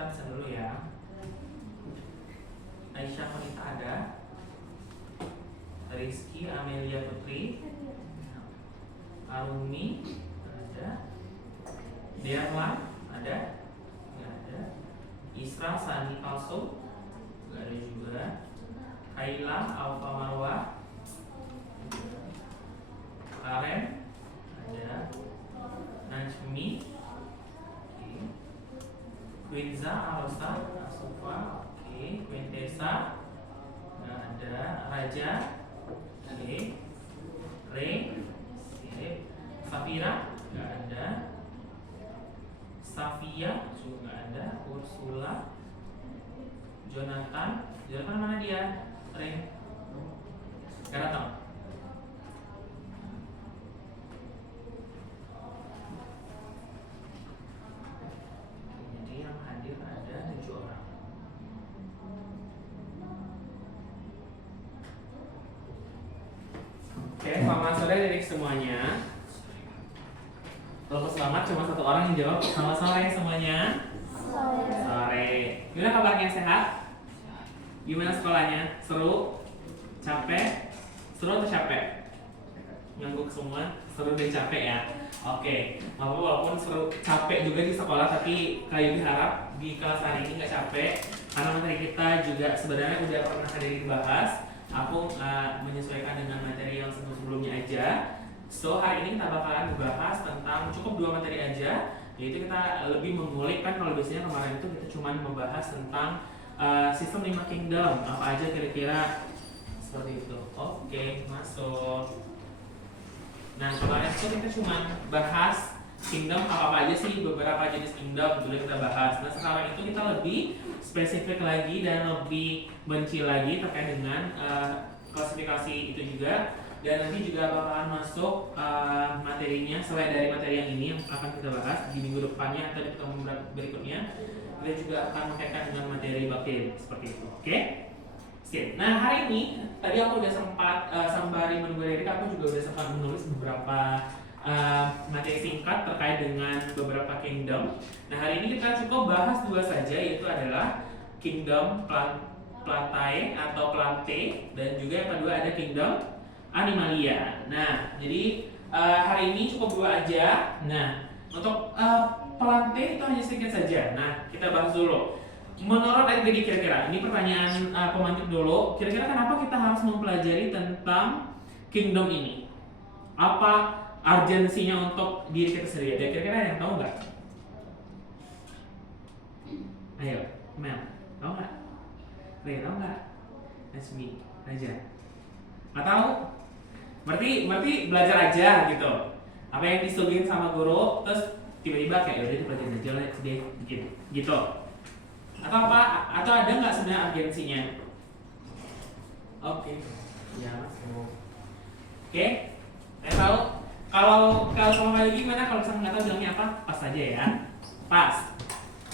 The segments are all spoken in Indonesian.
Kita bisa dulu ya. Aisyah Wanita ada, Rizky Amelia Putri, Arumi ada, Derlan ada, nggak ada. Isra Sani Palsu nggak ada juga. Kaila Alfa Marwa, Karen ada, Najmi, Quinza Arosa Asufa, Quintessa nggak ada. Raja, Re, Safira nggak ada. Safia juga nggak ada. Ursula, Jonathan mana dia? Re, nggak datang. Jadi yang hadir ada 7 orang. Oke, selamat sore adik semuanya. Kalau selamat cuma 1 orang yang jawab. Selamat sore semuanya. Sore. Gimana kabarnya, sehat? Gimana sekolahnya? Seru? Capek? Seru atau capek? Ngangguk semua? Seru dan capek ya? Oke, walaupun seru capek juga di sekolah, tapi kayak diharap di kelas hari ini nggak capek karena materi kita juga sebenarnya udah pernah dibahas. Aku menyesuaikan dengan materi yang sebelumnya aja. So hari ini kita bakalan membahas tentang cukup 2 materi aja, yaitu kita lebih mengulik. Kan kalau biasanya kemarin itu kita cuma membahas tentang sistem 5 kingdom, apa aja kira-kira seperti itu. Oke, masuk. Nah kemarin itu kita cuma bahas kingdom apa aja sih, beberapa jenis kingdom dulu kita bahas. Nah sekarang itu kita lebih spesifik lagi dan lebih benci lagi terkait dengan klasifikasi itu juga. Dan nanti juga bakalan masuk materinya selain dari materi yang ini yang akan kita bahas di minggu depannya atau di pertemuan berikutnya. Kita juga akan mengkaitkan dengan materi bakti seperti itu. Oke? Nah hari ini tadi aku udah sempat sembari menunggu Erik, aku juga udah sempat menulis beberapa materi singkat terkait dengan beberapa kingdom. Nah hari ini kita cukup bahas 2 saja, yaitu adalah kingdom Plantae atau Plante, dan juga yang kedua ada kingdom Animalia. Nah jadi hari ini cukup 2 aja. Nah untuk Plante itu hanya sedikit saja. Nah kita bahas dulu. Menurut Edgedi kira-kira, ini pertanyaan pemantik dulu. Kira-kira kenapa kita harus mempelajari tentang kingdom ini? Apa urgensinya untuk diri kita sendiri? Ada kira-kira yang tahu nggak? Ayo, Mel, tahu nggak? Ray, tahu nggak? Nasmi, Raja, nggak tahu? Berarti belajar aja gitu. Apa yang disuguhin sama guru, terus tiba-tiba kayak udah dipelajarin aja lah deh, gitu. Atau apa? Atau ada nggak sebenarnya urgensinya? Oke, ya masuk. Oke, saya tahu. Kalau lagi gimana? Kalau misalnya nggak tahu bilangnya apa? Pas saja ya. Pas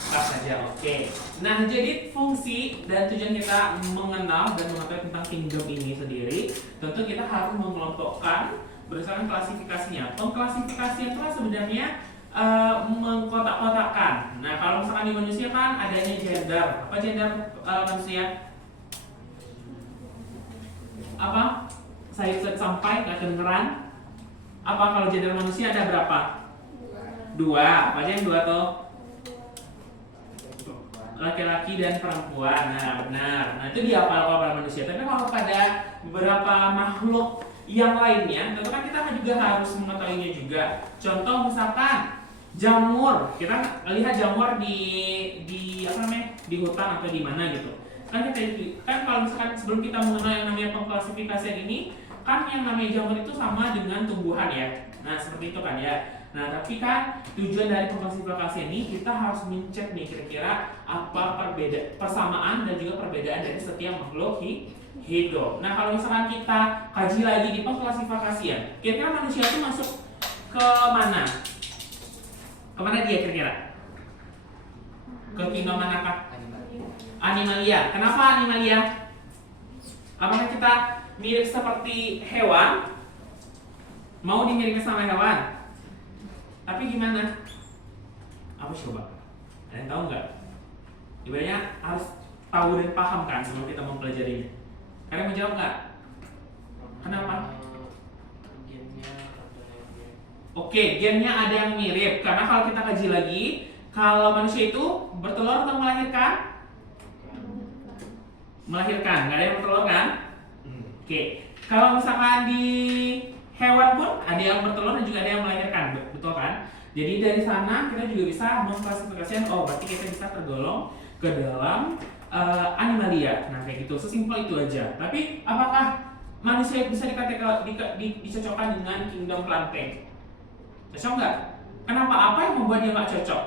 saja. Oke. Nah, jadi fungsi dan tujuan kita mengenal dan mengetahui tentang kingdom ini sendiri, tentu kita harus mengelompokkan berdasarkan klasifikasinya. Pengklasifikasian itu sebenarnya mengkotak-kotakan. Nah, kalau misalkan di manusia kan adanya gender. Apa gender manusia? Apa? Saya sampai nggak kedengeran. Apa kalau gender manusia ada berapa? 2. Apa aja yang 2 tuh? Laki-laki dan perempuan. Nah, benar. Nah, itu dia kalau pada manusia. Tapi kalau pada beberapa makhluk yang lainnya, tentu kan kita juga harus mengetahuinya juga. Contoh misalkan jamur, kita lihat jamur di apa namanya, di hutan atau di mana gitu. Kan kalau misalkan sebelum kita mengenal yang namanya pengklasifikasian ini, kan yang namanya jamur itu sama dengan tumbuhan ya. Nah seperti itu kan ya. Nah tapi kan tujuan dari pengklasifikasian ini kita harus mencek nih kira-kira apa persamaan dan juga perbedaan dari setiap makhluk hidup. Nah kalau misalkan kita kaji lagi di pengklasifikasian, kira-kira manusia itu masuk ke mana? Kemana dia kira-kira? Ke kingdom manakah? Animalia. Kenapa animalia? Apakah kita mirip seperti hewan? Mau dimiripin sama hewan? Tapi gimana? Apa coba? Ada yang tahu nggak? Ibaratnya harus tahu dan paham kan sebelum kita mempelajarinya. Kalian mau jawab nggak? Kenapa? Gennya ada yang mirip. Oke, gennya ada yang mirip. Karena kalau kita kaji lagi, kalau manusia itu bertelur atau melahirkan? Melahirkan, nggak ada yang bertelur kan? Oke, kalau misalkan di hewan pun ada yang bertelur dan juga ada yang melahirkan, betul kan? Jadi dari sana kita juga bisa mengklasifikasikan, oh berarti kita bisa tergolong ke dalam animalia. Nah kayak gitu, sesimpel itu aja. Tapi apakah manusia bisa dicocokkan dengan kingdom Plantae? Cocok nggak? Kenapa? Apa yang membuat dia nggak cocok?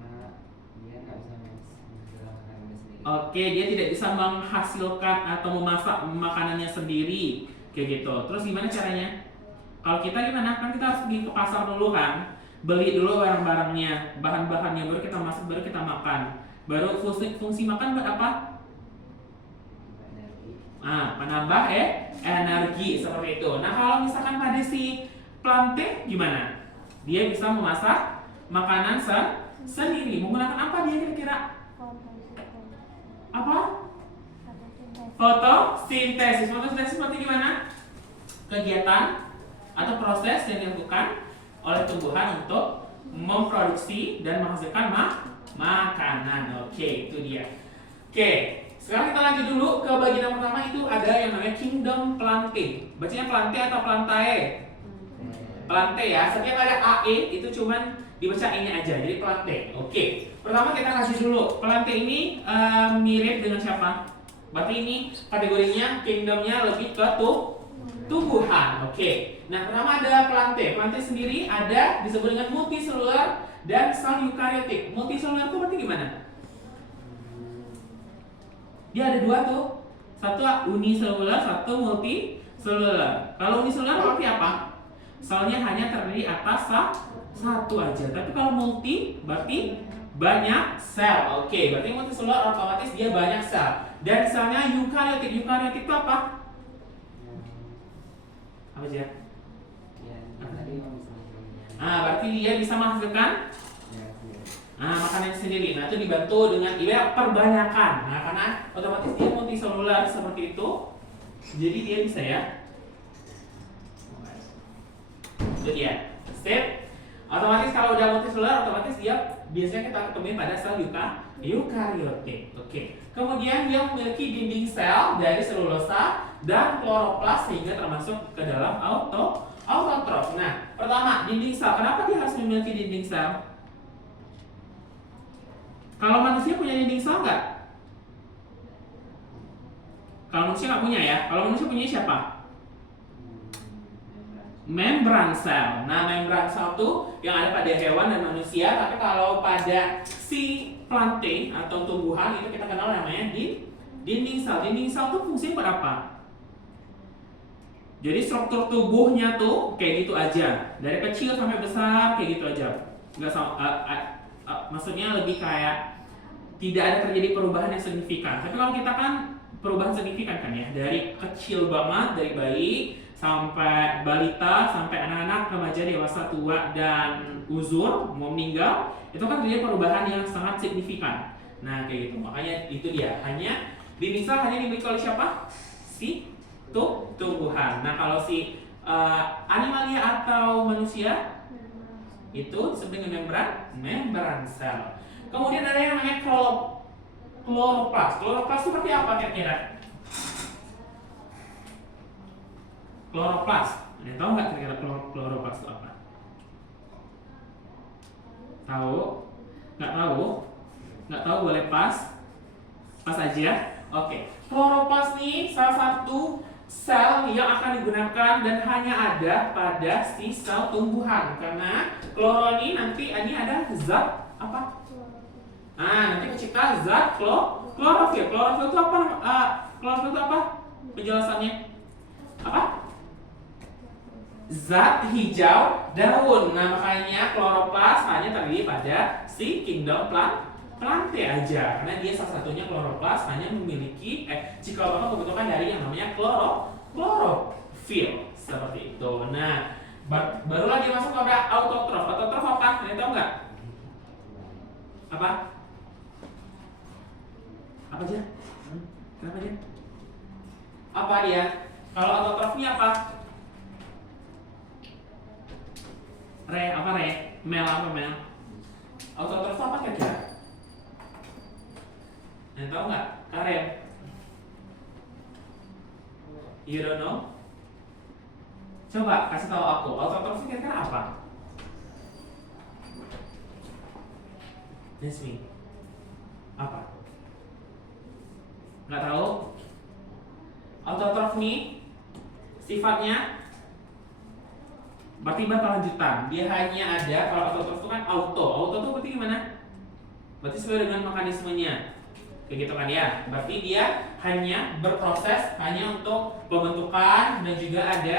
Karena dia nggak bisa menjelaskan sendiri. Oke, dia tidak bisa menghasilkan atau memasak makanannya sendiri, kayak gitu. Terus gimana caranya? Kalau kita gimana? Kan kita harus pergi ke pasar dulu kan, beli dulu barang-barangnya, bahan-bahannya, baru kita masak, baru kita makan. Baru fungsi makan buat apa? Menambah energi seperti itu. Nah kalau misalkan pada si Plantae gimana? Dia bisa memasak makanan sendiri. Menggunakan apa dia kira-kira? Apa? Fotosintesis. Fotosintesis seperti gimana? Kegiatan atau proses yang dilakukan oleh tumbuhan untuk memproduksi dan menghasilkan makanan. Oke, itu dia. Oke, sekarang kita lanjut dulu ke bagian yang pertama, itu ada yang namanya kingdom Plantae. Bacanya Plantae atau Plantae? Plantae ya. Setiap ada AE itu cuman dibaca ini aja, jadi Plantae. Oke. Pertama kita kasih dulu. Plantae ini mirip dengan siapa? Berarti ini kategorinya kingdomnya lebih ke tumbuhan. Oke. Nah, pertama ada Plantae. Plantae sendiri ada disebut dengan multiselular dan sel eukariotik. Multiselular itu berarti gimana? Dia ada dua tuh. Satu uniselular, satu multiselular. Kalau uniselular berarti apa? Selnya hanya terdiri atas satu aja. Tapi kalau multi berarti banyak sel. Oke, berarti multiselular otomatis dia banyak sel. Dan selnya eukariotik. Eukariotik itu apa? Apa sih ya? Berarti dia bisa menghasilkan makanan sendiri. Nah, itu dibantu dengan perbanyakan. Nah, karena otomatis dia multiselular seperti itu, jadi dia bisa ya. Itu dia. Step. Otomatis kalau udah multiselular, otomatis dia biasanya kita ketemuin pada sel eukariotik. Oke. Kemudian dia memiliki dinding sel dari selulosa dan kloroplas sehingga termasuk ke dalam autotrof. Nah, pertama dinding sel. Kenapa dia harus memiliki dinding sel? Kalau manusia punya dinding sel nggak? Kalau manusia nggak punya ya. Kalau manusia punya siapa? Membran sel. Nah, membran sel itu yang ada pada hewan dan manusia. Tapi kalau pada si Plantae atau tumbuhan itu kita kenal namanya dinding sel. Dinding sel itu fungsinya buat apa? Jadi struktur tubuhnya tuh kayak gitu aja, dari kecil sampai besar kayak gitu aja. Nggak maksudnya lebih kayak tidak ada terjadi perubahan yang signifikan. Tapi kalau kita kan perubahan signifikan kan ya, dari kecil banget, dari bayi sampai balita, sampai anak-anak, remaja, dewasa, tua, dan uzur mau meninggal, itu kan terjadi perubahan yang sangat signifikan. Nah kayak gitu, makanya itu dia. Hanya dinding sel hanya dimiliki oleh siapa? Si tumbuhan. Nah kalau si animalia atau manusia itu disebut dengan membran sel. Kemudian ada yang namanya kloroplas. Kloroplas seperti apa kira-kira? Kloroplas. Ada tahu nggak kira-kira kloroplas itu apa? Tahu? Nggak tahu? Nggak tahu boleh pas aja. Oke. Kloroplas nih salah satu sel yang akan digunakan dan hanya ada pada si sel tumbuhan, karena kloro ini nanti ini ada zat apa? Nanti kecipta zat klorofil. Klorofil itu apa? Klorofil itu apa? Penjelasannya apa? Zat hijau daun. Nah makanya kloroplas hanya terdiri pada si kingdom Plantae aja, karena dia salah satunya kloroplas hanya memiliki cikal bakal pembentukan dari yang namanya klorofil seperti itu. Nah, barulah dia masuk ke autotrof. Autotrof apa? Kalian tahu nggak? Apa? Apa aja? Kenapa dia? Apa dia? Kalau autotrofnya apa? Apa Re? Mel apa Mel? Autotrof apa kira-kira? Yang tahu nggak? Karen? You don't know? Coba kasih tahu aku. Autotrof kira-kira apa? Desmi. Apa? Nggak tahu? Autotrof nih sifatnya berarti berkelanjutan. Dia hanya ada kalau autotrof itu kan auto. Auto itu berarti gimana? Berarti sesuai dengan mekanismenya. Kayak gitu kan ya. Berarti dia hanya berproses hanya untuk pembentukan dan juga ada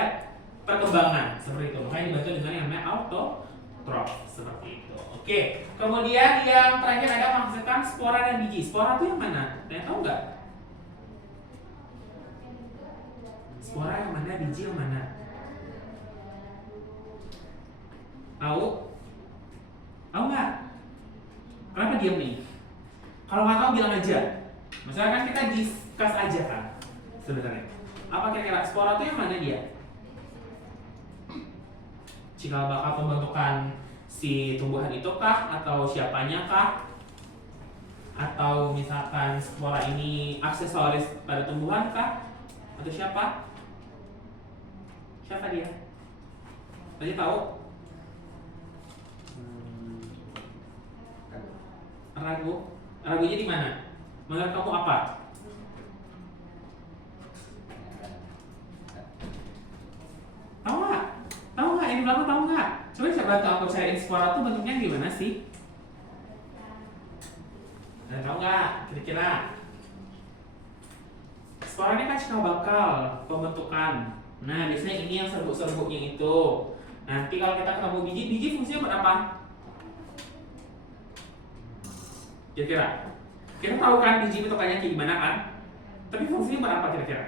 perkembangan seperti itu. Makanya dibantu dengan yang namanya autotrof seperti itu. Oke. Kemudian yang terakhir ada menghasilkan spora dan biji. Spora itu yang mana? Kalian tahu nggak? Spora yang mana? Biji yang mana? Tahu? Tahu nggak? Kenapa diam nih? Kalau nggak tahu bilang aja. Misalnya kan kita discuss aja kan sebenarnya. Apa kira-kira spora itu yang mana dia? Cikal bakal pembentukan si tumbuhan itu kah? Atau siapanya kah? Atau misalkan spora ini aksesoris pada tumbuhan kah? Atau siapa? Siapa dia? Tadi tahu? Ragu? Ragunya di mana? Menurut kamu apa? Tahu nggak? Tahu nggak? Ini belakang tahu nggak? Coba saya bantu aku cariin spora itu bentuknya gimana sih? Tahu nggak? Kira-kira? Spora ini kan cikal bakal pembentukan. Nah, biasanya ini yang serbuk-serbuknya itu. Nanti kalau kita ketemu biji fungsinya buat apa? Kira-kira? Kita tahu kan biji bentukannya kayak gimana kan? Tapi fungsinya buat apa kira-kira?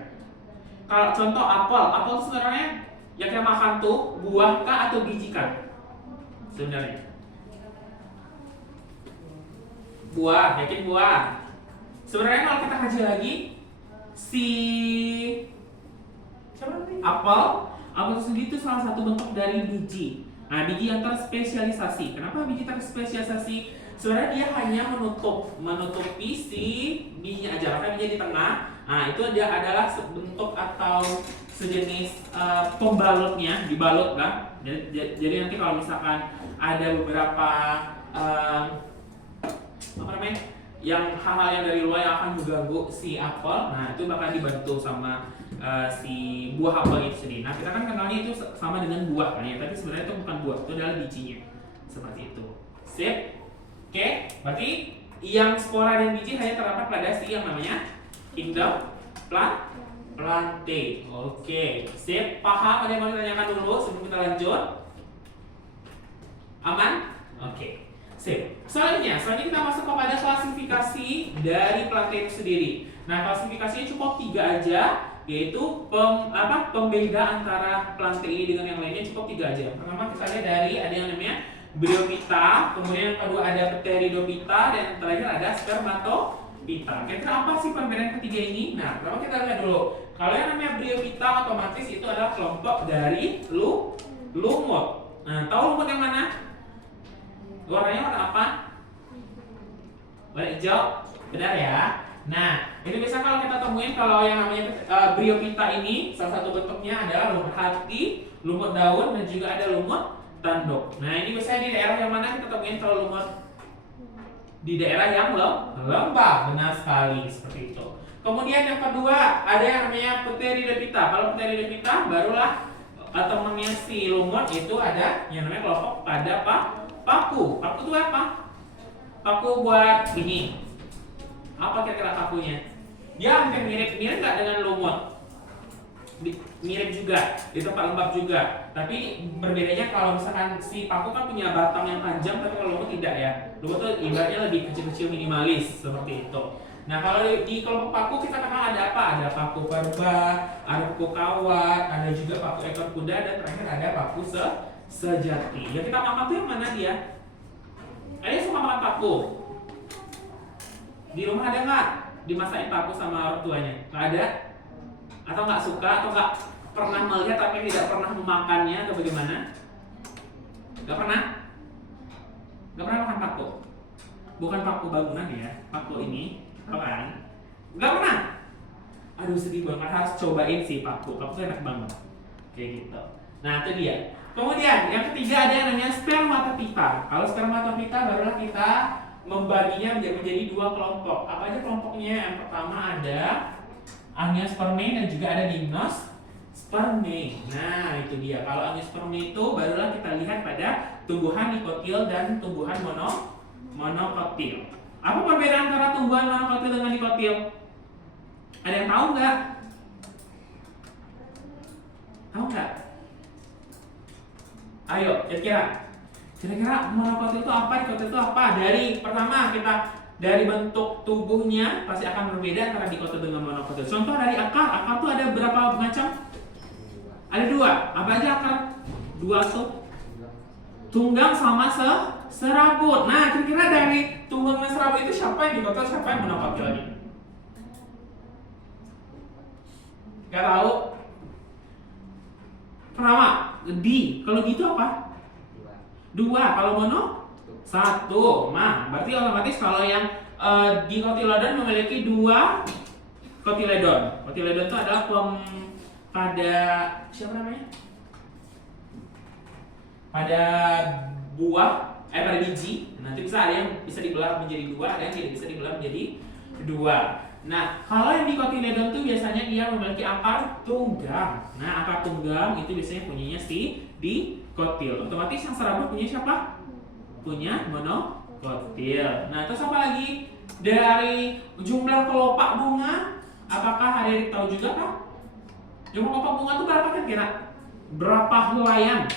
Kalau contoh apel itu sebenarnya yang kita makan tuh buah kah atau biji kan? Sebenarnya buah, yakin buah. Sebenarnya kalau kita kaji lagi si apel itu sendiri itu salah satu bentuk dari biji. Nah, biji yang terspesialisasi. Kenapa biji terspesialisasi? Sebenarnya dia hanya menutupi si bijinya aja, karena bijinya di tengah. Nah, itu dia adalah bentuk atau sejenis pembalutnya, dibalut kan. Jadi nanti kalau misalkan ada beberapa yang hal-hal yang dari luar yang akan mengganggu si apel, nah itu bakal dibantu sama si buah apel itu sendiri. Nah, kita kan kenalnya itu sama dengan buah kan ya, tapi sebenarnya itu bukan buah, itu adalah bijinya. Seperti itu. Sip. Oke, berarti yang spora dan biji hanya terdapat pada si yang namanya kingdom plantae. Oke, sip. Paham? Ada yang mau ditanyakan dulu sebelum kita lanjut? Aman? Oke. Sip. Selanjutnya kita masuk kepada klasifikasi dari plantae itu sendiri. Nah, klasifikasinya cukup 3 aja, yaitu pembeda antara plantae ini dengan yang lainnya cukup 3 aja. Pertama kita lihat dari ada yang namanya Bryophyta, kemudian yang kedua ada Pteridophyta, dan yang terakhir ada Spermatophyta. Kira-kira apa sih perbedaan ketiga ini? Nah, pertama kita lihat dulu. Kalau yang namanya Bryophyta otomatis itu adalah kelompok dari lumut. Nah, tahu lumut yang mana? Warnanya warna apa? Warna hijau, benar ya. Nah, ini biasanya kalau kita temuin kalau yang namanya Bryophyta ini salah satu bentuknya adalah lumut hati, lumut daun, dan juga ada lumut tanduk. Nah, ini biasanya di daerah yang mana kita temuin kalau lumut? Di daerah yang lembab, benar sekali seperti itu. Kemudian yang kedua ada yang namanya Pteridophyta. Kalau Pteridophyta barulah temannya si lumut itu ada yang namanya kelompok pada paku. Paku itu apa? Paku buat ini. Apa kira-kira pakunya? Dia hampir mirip nggak dengan lumut? Mirip juga, di tempat lembab juga. Tapi berbedanya kalau misalkan si paku kan punya batang yang panjang, tapi kalau lumut tidak ya. Lumut tuh ibaratnya lebih kecil-kecil minimalis seperti itu. Nah, kalau di kelompok paku kita kenal ada apa? Ada paku perba, ada paku kawat, ada juga paku ekor kuda, dan terakhir ada paku sejati. Yang kita makan tuh yang mana dia? Suka makan paku? Di rumah ada nggak? dimasakin paku sama orang tuanya? Nggak ada? Atau nggak suka? Atau nggak pernah melihat tapi tidak pernah memakannya atau bagaimana? Nggak pernah? Nggak pernah makan paku? Bukan paku bangunan ya, paku ini, tau kan? Nggak pernah? Aduh sedih banget, harus cobain sih paku. Paku tuh enak banget, kayak gitu. Nah itu dia. Kemudian yang ketiga ada yang namanya spermatopita. Kalau spermatopita barulah kita membaginya menjadi dua kelompok. Apa aja kelompoknya? Yang pertama ada angiospermae dan juga ada gymnospermae. Nah itu dia. Kalau angiospermae itu barulah kita lihat pada tumbuhan dikotil dan tumbuhan monokotil. Apa perbedaan antara tumbuhan monokotil dengan dikotil? Ada yang tahu nggak? Tahu nggak? Ayo, kira-kira monokotil itu apa, dikotil itu apa? Dari pertama kita dari bentuk tubuhnya pasti akan berbeda antara dikotil dengan monokotil. Contoh dari akar tuh ada berapa macam? Ada dua. Apa aja akar? Dua tuh tunggang sama serabut. Nah, kira-kira dari tunggang dan serabut itu siapa yang dikotil, siapa yang monokotil lagi? Gak tahu? Pertama, di. Kalau gitu apa? Dua. Kalau mono? Satu. Nah, berarti otomatis kalau yang dikotilodon memiliki dua kotiledon. Kotiledon itu adalah pada siapa namanya? Pada buah, pada biji. Nanti bisa ada yang bisa dibelah menjadi dua, ada yang tidak bisa dibelah menjadi dua. Nah, kalau yang dikotiledon itu biasanya dia memiliki akar tunggang. Nah, akar tunggang itu biasanya punyanya si dikotil. Otomatis yang serabut punya siapa? Punya monokotil. Nah, terus apa lagi? Dari jumlah kelopak bunga, apakah adik tahu juga kah? Jumlah kelopak bunga itu berapa kira-kira? Berapa helaian?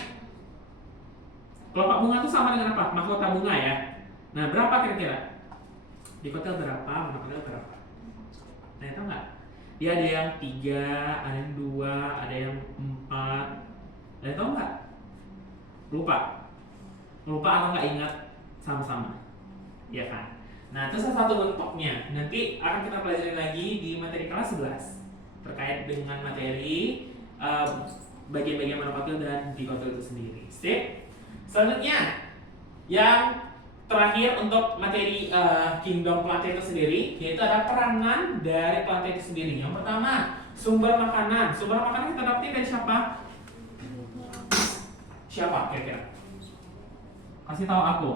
Kelopak bunga itu sama dengan apa? Mahkota bunga ya. Nah, berapa kira-kira? Dikotil berapa? Monokotil berapa? Nah, itu enggak? Dia ada yang 3, ada yang 2, ada yang 4. Dan tahu enggak? Lupa atau enggak ingat sama-sama? Iya kan? Nah, itu salah satu bentuknya. Nanti akan kita pelajari lagi di materi kelas 11 terkait dengan materi bagian-bagian monokotil dan dikotil itu sendiri. Sip. Selanjutnya yang terakhir untuk materi kingdom plante itu sendiri, yaitu ada peranan dari plante itu sendiri. Yang pertama, sumber makanan. Sumber makanan kita dapetin dari siapa? Siapa kira-kira? Kasih tahu aku.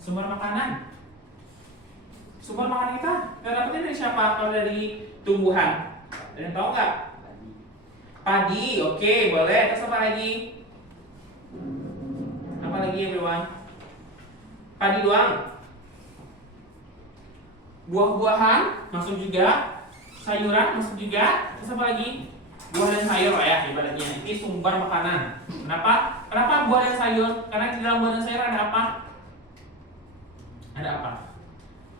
Sumber makanan. Sumber makanan kita dapetin dari siapa? Kalau dari tumbuhan. Ada yang tahu nggak? Padi. Oke, boleh. Terus apa lagi? Apa lagi everyone? Padi doang. Buah-buahan masuk juga, sayuran masuk juga. Terus apa lagi? Buah dan sayur ya ibaratnya. Ini sumber makanan. Kenapa? Kenapa buah dan sayur? Karena di dalam buah dan sayur ada apa? Ada apa?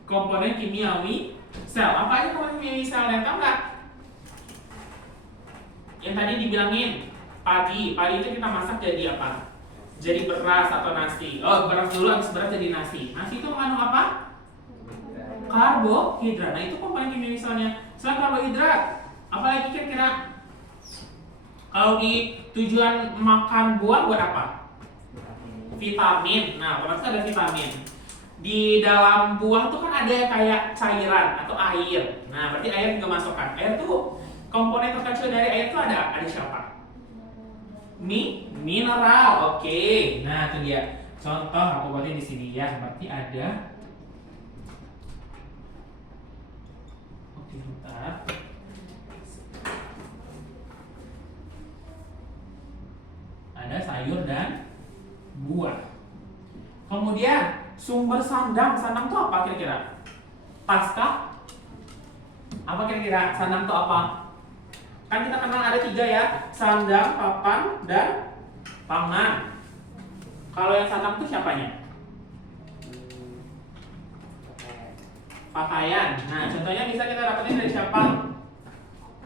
Komponen kimiawi sel. Apa aja komponen kimiawi sel? Yang tahu nggak? Yang tadi dibilangin padi. Padi itu kita masak jadi apa? Jadi beras atau nasi. Oh, beras dulu, habis beras jadi nasi. Nasi itu mengandung apa? Karbohidrat. Nah, itu komponen kimia misalnya. Selain karbohidrat, apa lagi kira-kira? Kalau di tujuan makan buah buat apa? Vitamin. Nah, berarti ada vitamin. Di dalam buah tuh kan ada kayak cairan atau air. Nah, berarti air juga masukkan. Air tuh komponen terkecil dari air tuh ada siapa? Mineral. Oke. Nah, itu dia. Contoh aku buatin di sini ya. Berarti ada. Oke, bentar. Ada sayur dan buah. Kemudian sumber sandang. Sandang itu apa kira-kira? Tas kah? Apa kira-kira? Sandang itu apa? Kan kita kenal ada 3 ya, sandang, papan, dan pangan. Kalau yang sandang itu siapanya? Pakaian. Nah, contohnya bisa kita dapetin dari siapa?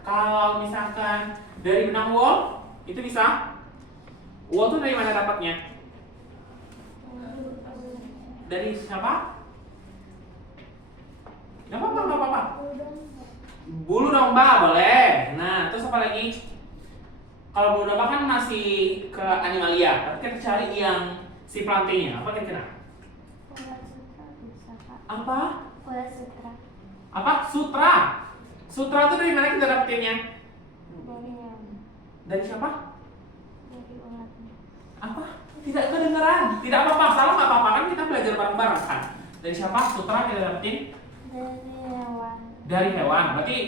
Kalau misalkan dari benang wool, itu bisa. Wool itu dari mana dapatnya? Dari siapa? Bulu domba boleh. Nah, terus apa lagi? Kalau bulu domba kan masih ke animalia, tapi kita cari yang si plantenya. Apa kira-kira? Ular sutra bisa, Kak. Apa? Ular sutra. Apa? Sutra. Sutra itu dari mana kita dapetinnya? Dari yang Dari siapa? dari ularnya. Apa? Tidak kedengeran. Tidak apa-apa, salah nggak apa-apa kan kita belajar bareng-bareng kan. Dari siapa? Sutra kita dapetin? Dari hewan. Dari hewan. Berarti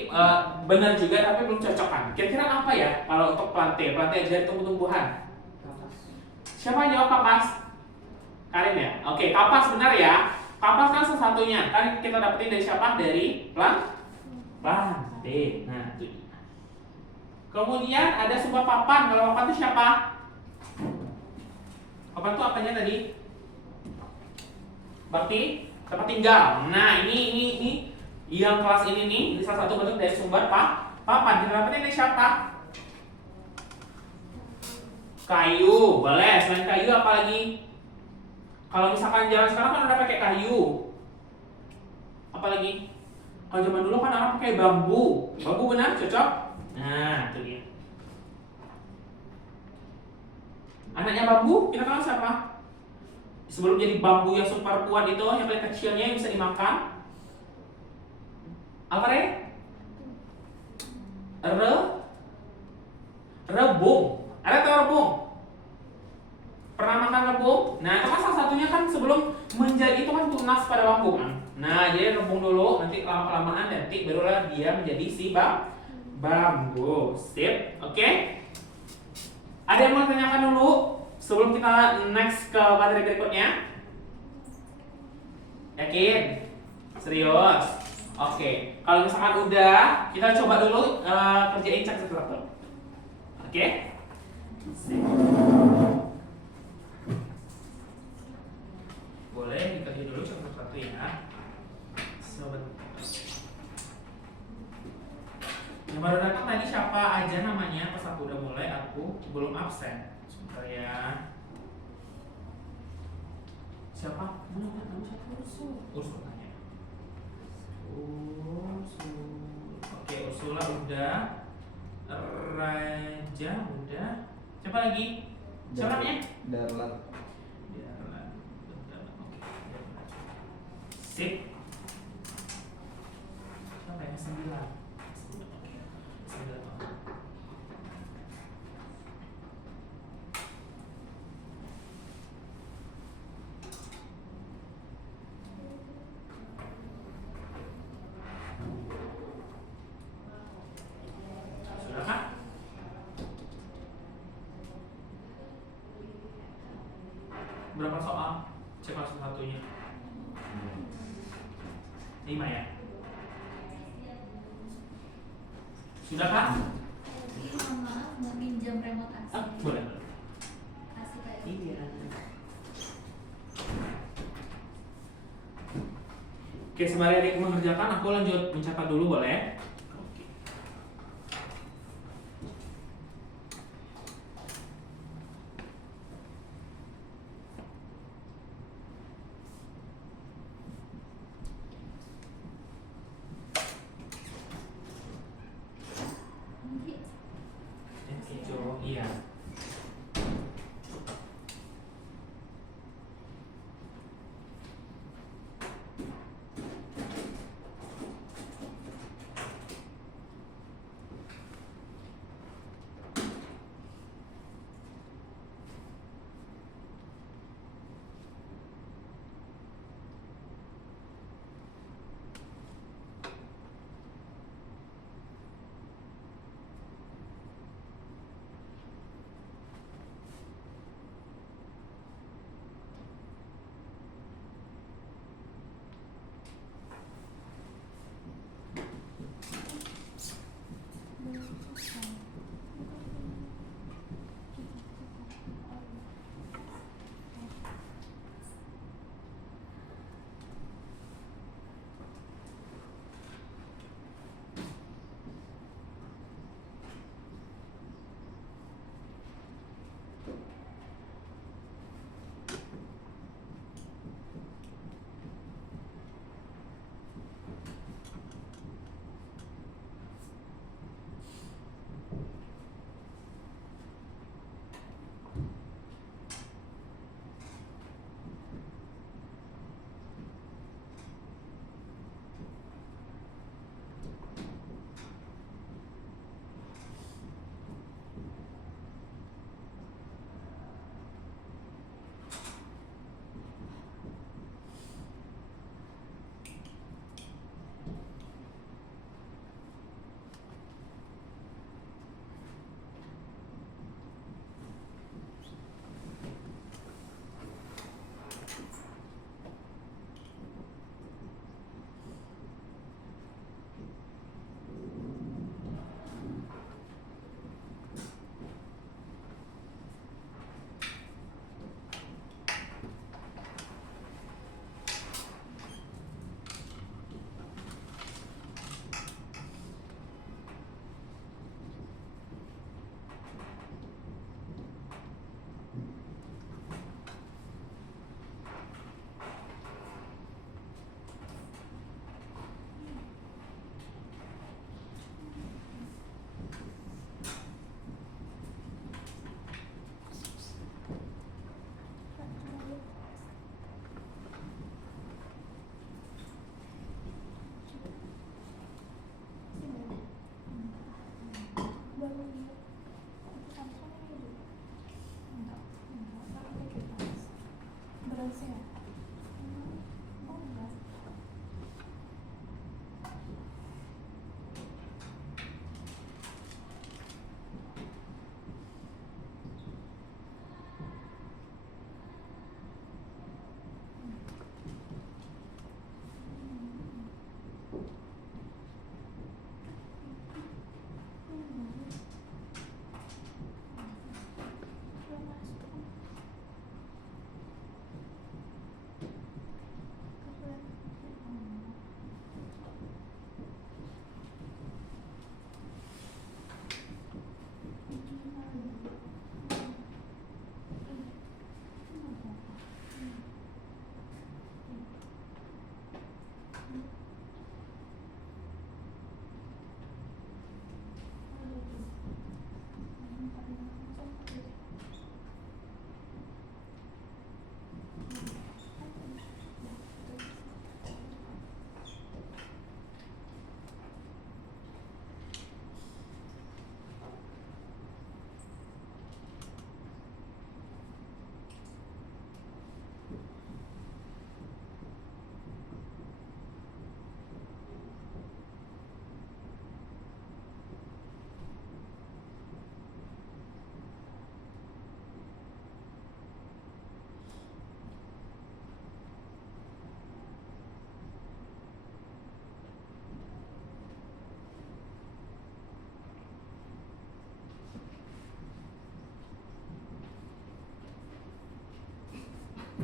benar juga tapi belum cocok kan. Kira-kira apa ya kalau untuk plante? Plante dari tumbuh-tumbuhan. Siapa yang jawab kapas? Karin ya? Oke, kapas benar ya. Kapas kan salah satunya. Kan kita dapetin dari siapa? Dari plante. Nah, itu dia. Kemudian ada sebuah papan. Kalau papan itu siapa? Papan itu apanya tadi? Bakti tempat tinggal. Nah, ini yang kelas ini nih, ini salah satu bentuk dari sumber papan. Kita dapetin dari siapa? Kayu, boleh. Selain kayu apa lagi? Kalau misalkan jalan sekarang kan udah pakai kayu. Apa lagi? Kalau zaman dulu kan orang pakai bambu. Bambu benar cocok? Nah, itu dia. Anaknya bambu, kita kenal siapa? Sebelum jadi bambu yang super kuat itu, yang paling kecilnya yang bisa dimakan. Apa deh? Rebung. Ada tahu rebung? Pernah makan rebung? Nah, itu kan salah satunya kan sebelum menjadi itu kan tunas pada bambu kan. Nah, jadi rebung dulu, nanti lama-kelamaan nanti barulah dia menjadi si bambu. Sip, oke? Ada yang mau ditanyakan dulu sebelum kita next ke materi berikutnya? Yakin? Serius? Oke, kalau misalkan udah, kita coba dulu kerjain cek satu-satu. Oke? Boleh dikerjain dulu satu-satu ya. Sebentar. Yang baru datang tadi siapa aja namanya? Pas aku udah mulai, aku belum absen. Sebentar ya. Siapa? Mana kamu siapa? Ursula ya. Oke, Ursula udah. Raja udah. Siapa lagi? Siapa namanya? Darlan. Darlan. Oke, Darlan. Sip. Siapa yang 9? Oke. 9. Sudah kah? Berapa soal? Cek langsung satunya. 5 ya? Sudah kah? Jadi mohon maaf mau pinjam remote AC. Boleh. Kasih kayak Iya. Oke, sembari adik mengerjakan, aku lanjut mencatat dulu boleh? Oke. Hijau, iya.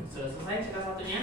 Sudah selesai cerita satunya?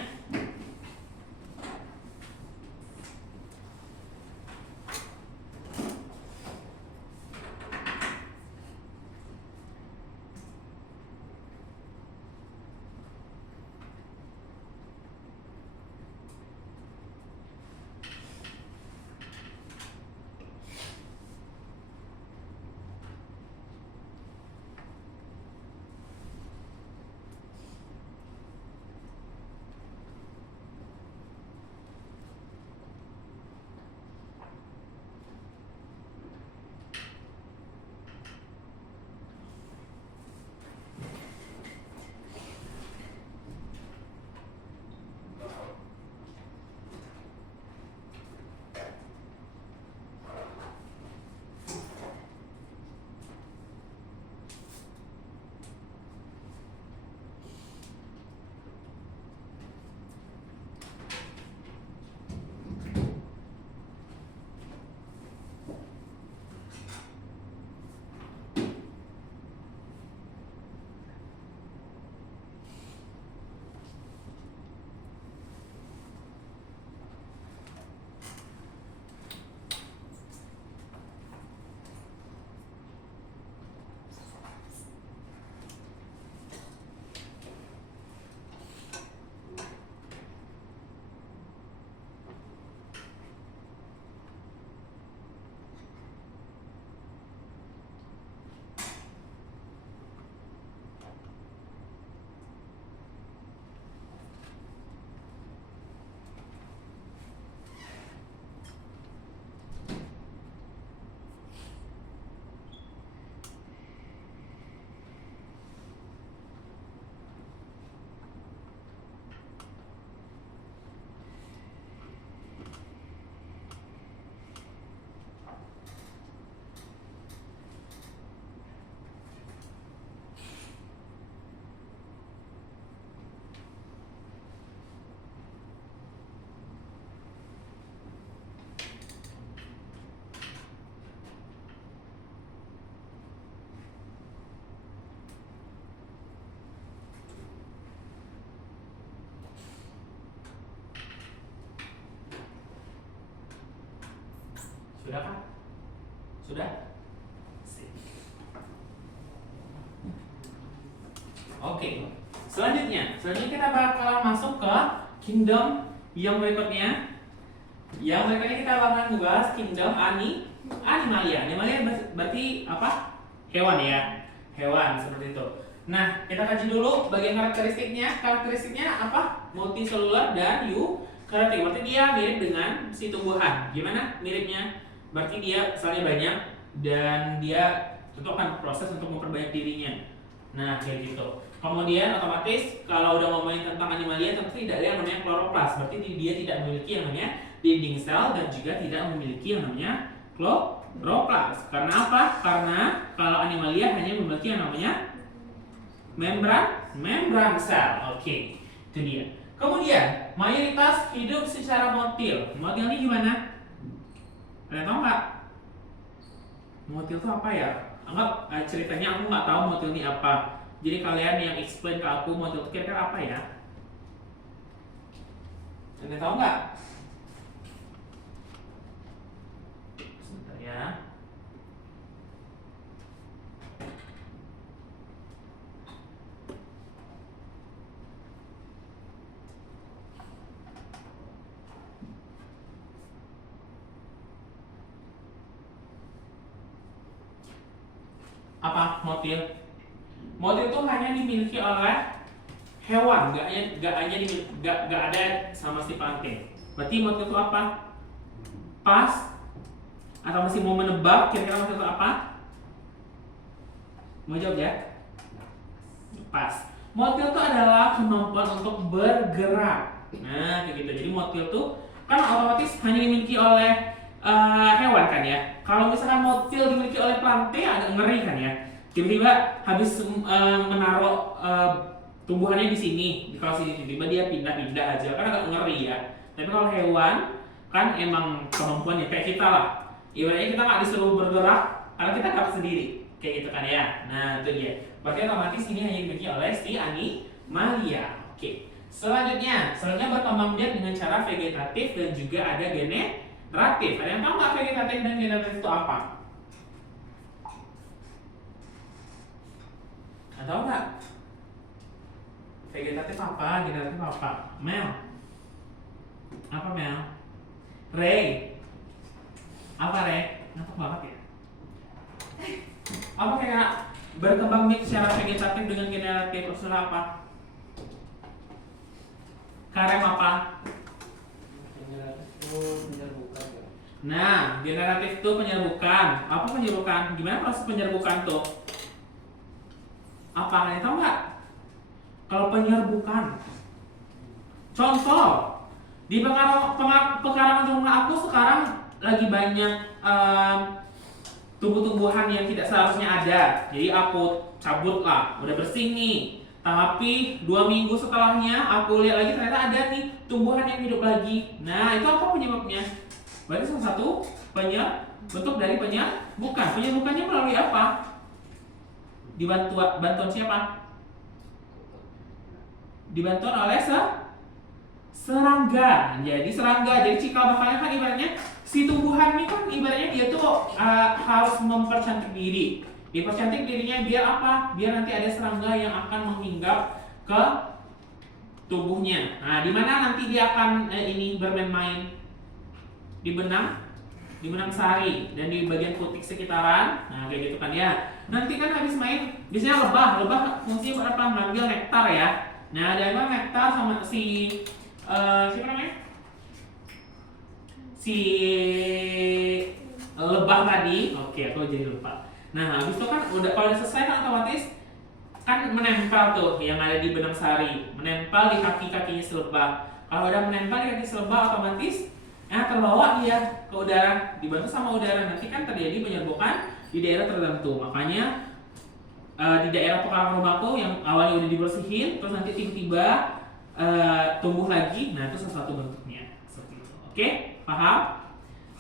Sudah kan? Sudah? Sip. Oke. Selanjutnya kita bakal masuk ke kingdom yang berikutnya. Yang berikutnya kita bakalan membahas kingdom animalia. Animalia berarti apa? Hewan ya. Hewan seperti itu. Nah, kita kaji dulu bagian karakteristiknya. Karakteristiknya apa? Multiselular dan eukaryotik. Berarti dia mirip dengan si tumbuhan. Gimana miripnya? Berarti dia selnya banyak dan dia tentu akan proses untuk memperbanyak dirinya. Nah, kayak gitu. Kemudian otomatis kalau udah ngomongin tentang animalia tentu tidak ada yang namanya kloroplas. Berarti dia tidak memiliki yang namanya dinding sel dan juga tidak memiliki yang namanya kloroplas. Karena apa? Karena kalau animalia hanya memiliki yang namanya membran sel. Oke, itu dia. Kemudian mayoritas hidup secara motil. Motil ini gimana? Kalian tahu nggak? Motil itu apa ya? Anggap ceritanya aku nggak tahu motil ini apa. Jadi kalian yang explain ke aku motil itu kira-kira apa ya? Kalian tahu nggak? Sebentar ya. Apa motil? Motil itu hanya dimiliki oleh hewan, nggak ada sama si planten. Berarti motil itu apa? Pas? Atau masih mau menebak kira-kira motil itu apa? Mau jawab ya? Pas. Motil itu adalah kemampuan untuk bergerak. Nah, kayak gitu. Jadi motil itu kan otomatis hanya dimiliki oleh hewan kan ya. Kalau misalkan motil dimiliki oleh planten agak ngeri kan ya. Tiba-tiba habis menaruh tumbuhannya di sini, kalau sini tiba-tiba dia pindah-pindah aja, kan agak ngeri ya. Tapi kalau hewan kan emang kemampuannya kayak kita lah. Ibaratnya kita nggak disuruh bergerak, karena kita gerak sendiri, kayak gitu kan ya. Nah itu dia. Berarti otomatis ini hanya dimiliki oleh si animalia. Oke. Selanjutnya berkembang biak dengan cara vegetatif dan juga ada generatif. Ada yang tahu nggak vegetatif dan generatif itu apa? Tahu nggak? Vegetatif apa? Generatif apa? Mel? Apa Mel? Ray? Apa Ray? Ngantuk banget ya? Apa kayak berkembang biak secara vegetatif dengan generatif? Maksudnya apa? Karem apa? Penyerbukan ya. Nah, generatif itu penyerbukan. Apa penyerbukan? Gimana proses penyerbukan tuh? Apa kalian tahu nggak? Kalau penyerbukan, contoh di pekarangan rumah aku sekarang lagi banyak tumbuh-tumbuhan yang tidak seharusnya ada. Jadi aku cabut lah, udah bersih nih. Tapi 2 minggu setelahnya aku lihat lagi ternyata ada nih tumbuhan yang hidup lagi. Nah itu apa penyebabnya? Berarti salah satu bentuk dari penyerbukan. Penyerbukannya melalui apa? Bantuan siapa? Dibantuan oleh serangga. Jadi serangga, jadi cikal bakalnya kan ibaratnya si tumbuhan ini kan ibaratnya dia tuh harus mempercantik diri. Dipercantik dirinya biar apa? Biar nanti ada serangga yang akan menghinggap ke tubuhnya. Nah, di mana nanti dia akan ini bermain-main? Di benang sari dan di bagian putik sekitaran. Nah, kayak gitu kan ya. Nanti kan habis main, biasanya lebah fungsinya buat apa? Ngambil nektar ya. Nah, ada emang nektar sama siapa namanya? Si lebah tadi. Oke, aku jadi lupa. Nah, habis itu kan kalau udah selesai kan otomatis kan menempel tuh yang ada di benang sari, menempel di kaki-kakinya si lebah. Kalau udah menempel di kaki si lebah otomatis terbawa dia ke udara, dibantu sama udara. Nanti kan terjadi penyerbukan di daerah tertentu. Makanya di daerah pekarangan rumahku yang awalnya udah dibersihin, terus nanti tiba-tiba tumbuh lagi. Nah itu salah satu bentuknya seperti itu. Oke, paham?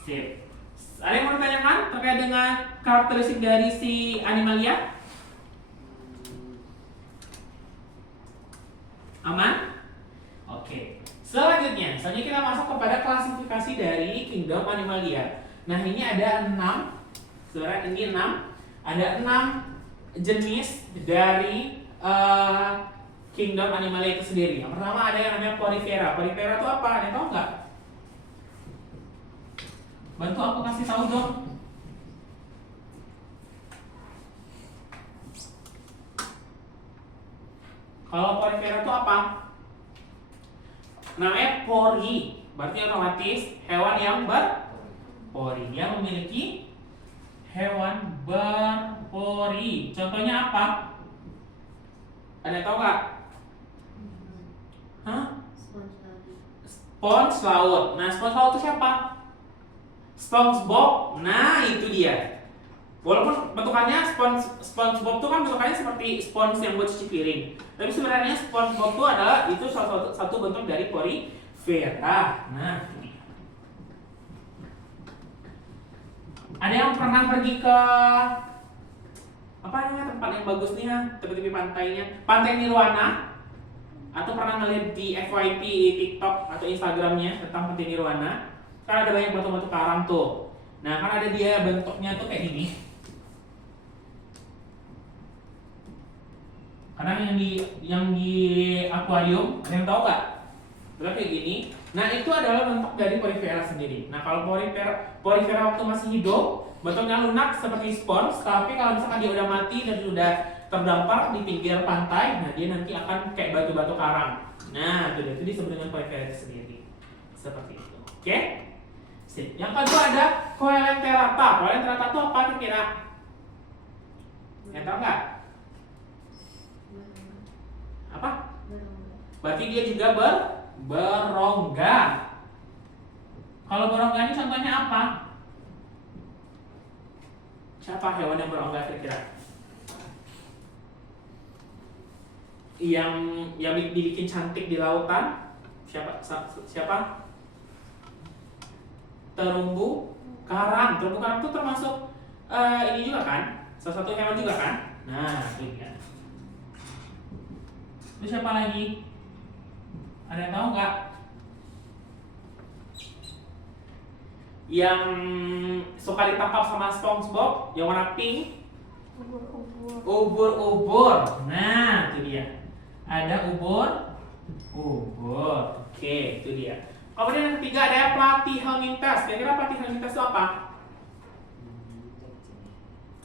Sip. Ada yang mau ditanyakan terkait dengan karakteristik dari si animalia? Aman? Oke. Selanjutnya kita masuk kepada klasifikasi dari kingdom animalia. Nah ini ada 6. Sebenarnya ini 6. Ada 6 jenis dari kingdom animalia itu sendiri. Yang pertama ada yang namanya porifera. Porifera itu apa? Ada yang tahu nggak? Bantu aku kasih tahu dong. Kalau porifera itu apa? Namanya pori. Berarti otomatis hewan yang berpori. Dia memiliki hewan berpori. Contohnya apa? Ada yang tahu nggak? Hah? Spons laut. Nah, spons laut itu siapa? SpongeBob. Nah, itu dia. Walaupun bentukannya SpongeBob itu kan bentukannya seperti spons yang buat cuci piring. Tapi sebenarnya SpongeBob itu adalah salah satu bentuk dari porifera. Nah, ini. Ada yang pernah pergi ke apa namanya tempat yang bagus nih ya, tepi-tepi pantainya, Pantai Nirwana? Atau pernah ngeliat di FYP di TikTok atau Instagramnya tentang Pantai Nirwana? Kan ada banyak batu-batu karang tuh. Nah, kan ada dia bentuknya tuh kayak gini. Karena yang di akuarium, ada yang tahu nggak? Berarti kayak gini. Nah, itu adalah bentuk dari porifera sendiri. Nah, kalau porifera waktu masih hidup, bentuknya lunak seperti spons, tapi kalau misalkan dia udah mati dan sudah terdampar di pinggir pantai, nah dia nanti akan kayak batu-batu karang. Nah, itu disebut dengan porifera itu sendiri. Seperti itu. Oke? Sip. Yang kedua ada Coelenterata. Coelenterata itu apa kira-kira? Yang tahu nggak? Apa? Berarti dia juga berongga. Kalau berongga ini contohnya apa? Siapa hewan yang berongga kira-kira? Yang dibikin cantik di lautan? Siapa? Terumbu karang. Terumbu karang itu termasuk ini juga kan? Salah satu hewan juga kan? Nah, itu dia. Itu siapa lagi? Ada yang tahu nggak? Yang suka ditangkap sama SpongeBob yang warna pink? Ubur-ubur. Ubur-ubur. Nah, itu dia. Ada ubur. Oke, itu dia. Kemudian yang ketiga ada Platyhelminthes. Kira-kira Platyhelminthes itu apa?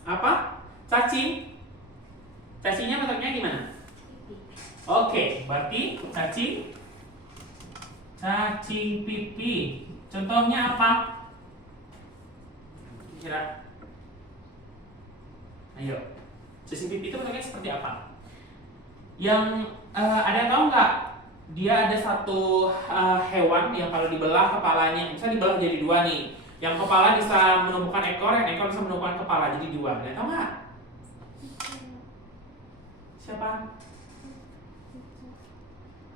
Apa? Cacing. Cacingnya bentuknya gimana? Oke, berarti cacing pipi. Contohnya apa? Kira. Ayo. Cacing pipi itu bentuknya seperti apa? Yang ada yang tahu nggak? Dia ada satu hewan yang kalau dibelah kepalanya bisa dibelah jadi dua nih. Yang kepala bisa menumbuhkan ekor, yang ekor bisa menumbuhkan kepala jadi dua. Ada yang tahu nggak? Siapa?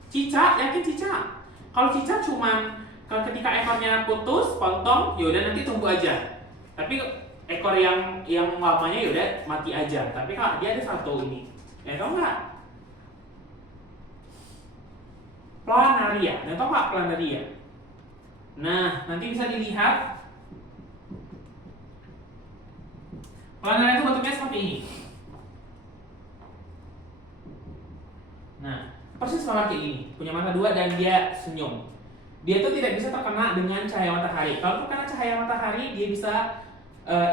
Cicak, yakin cicak? Kalau cicak cuman ketika ekornya putus, potong, yaudah nanti tumbuh aja. Tapi ekor yang lamanya yaudah mati aja. Tapi kalau dia ada satu ini, ya tahu nggak? Planaria, tahu nggak planaria? Nah, nanti bisa dilihat. Planaria itu bentuknya seperti ini. Nah, persis sama kayak ini, punya mata dua dan dia senyum. Dia tuh tidak bisa terkena dengan cahaya matahari. Kalau terkena cahaya matahari, dia bisa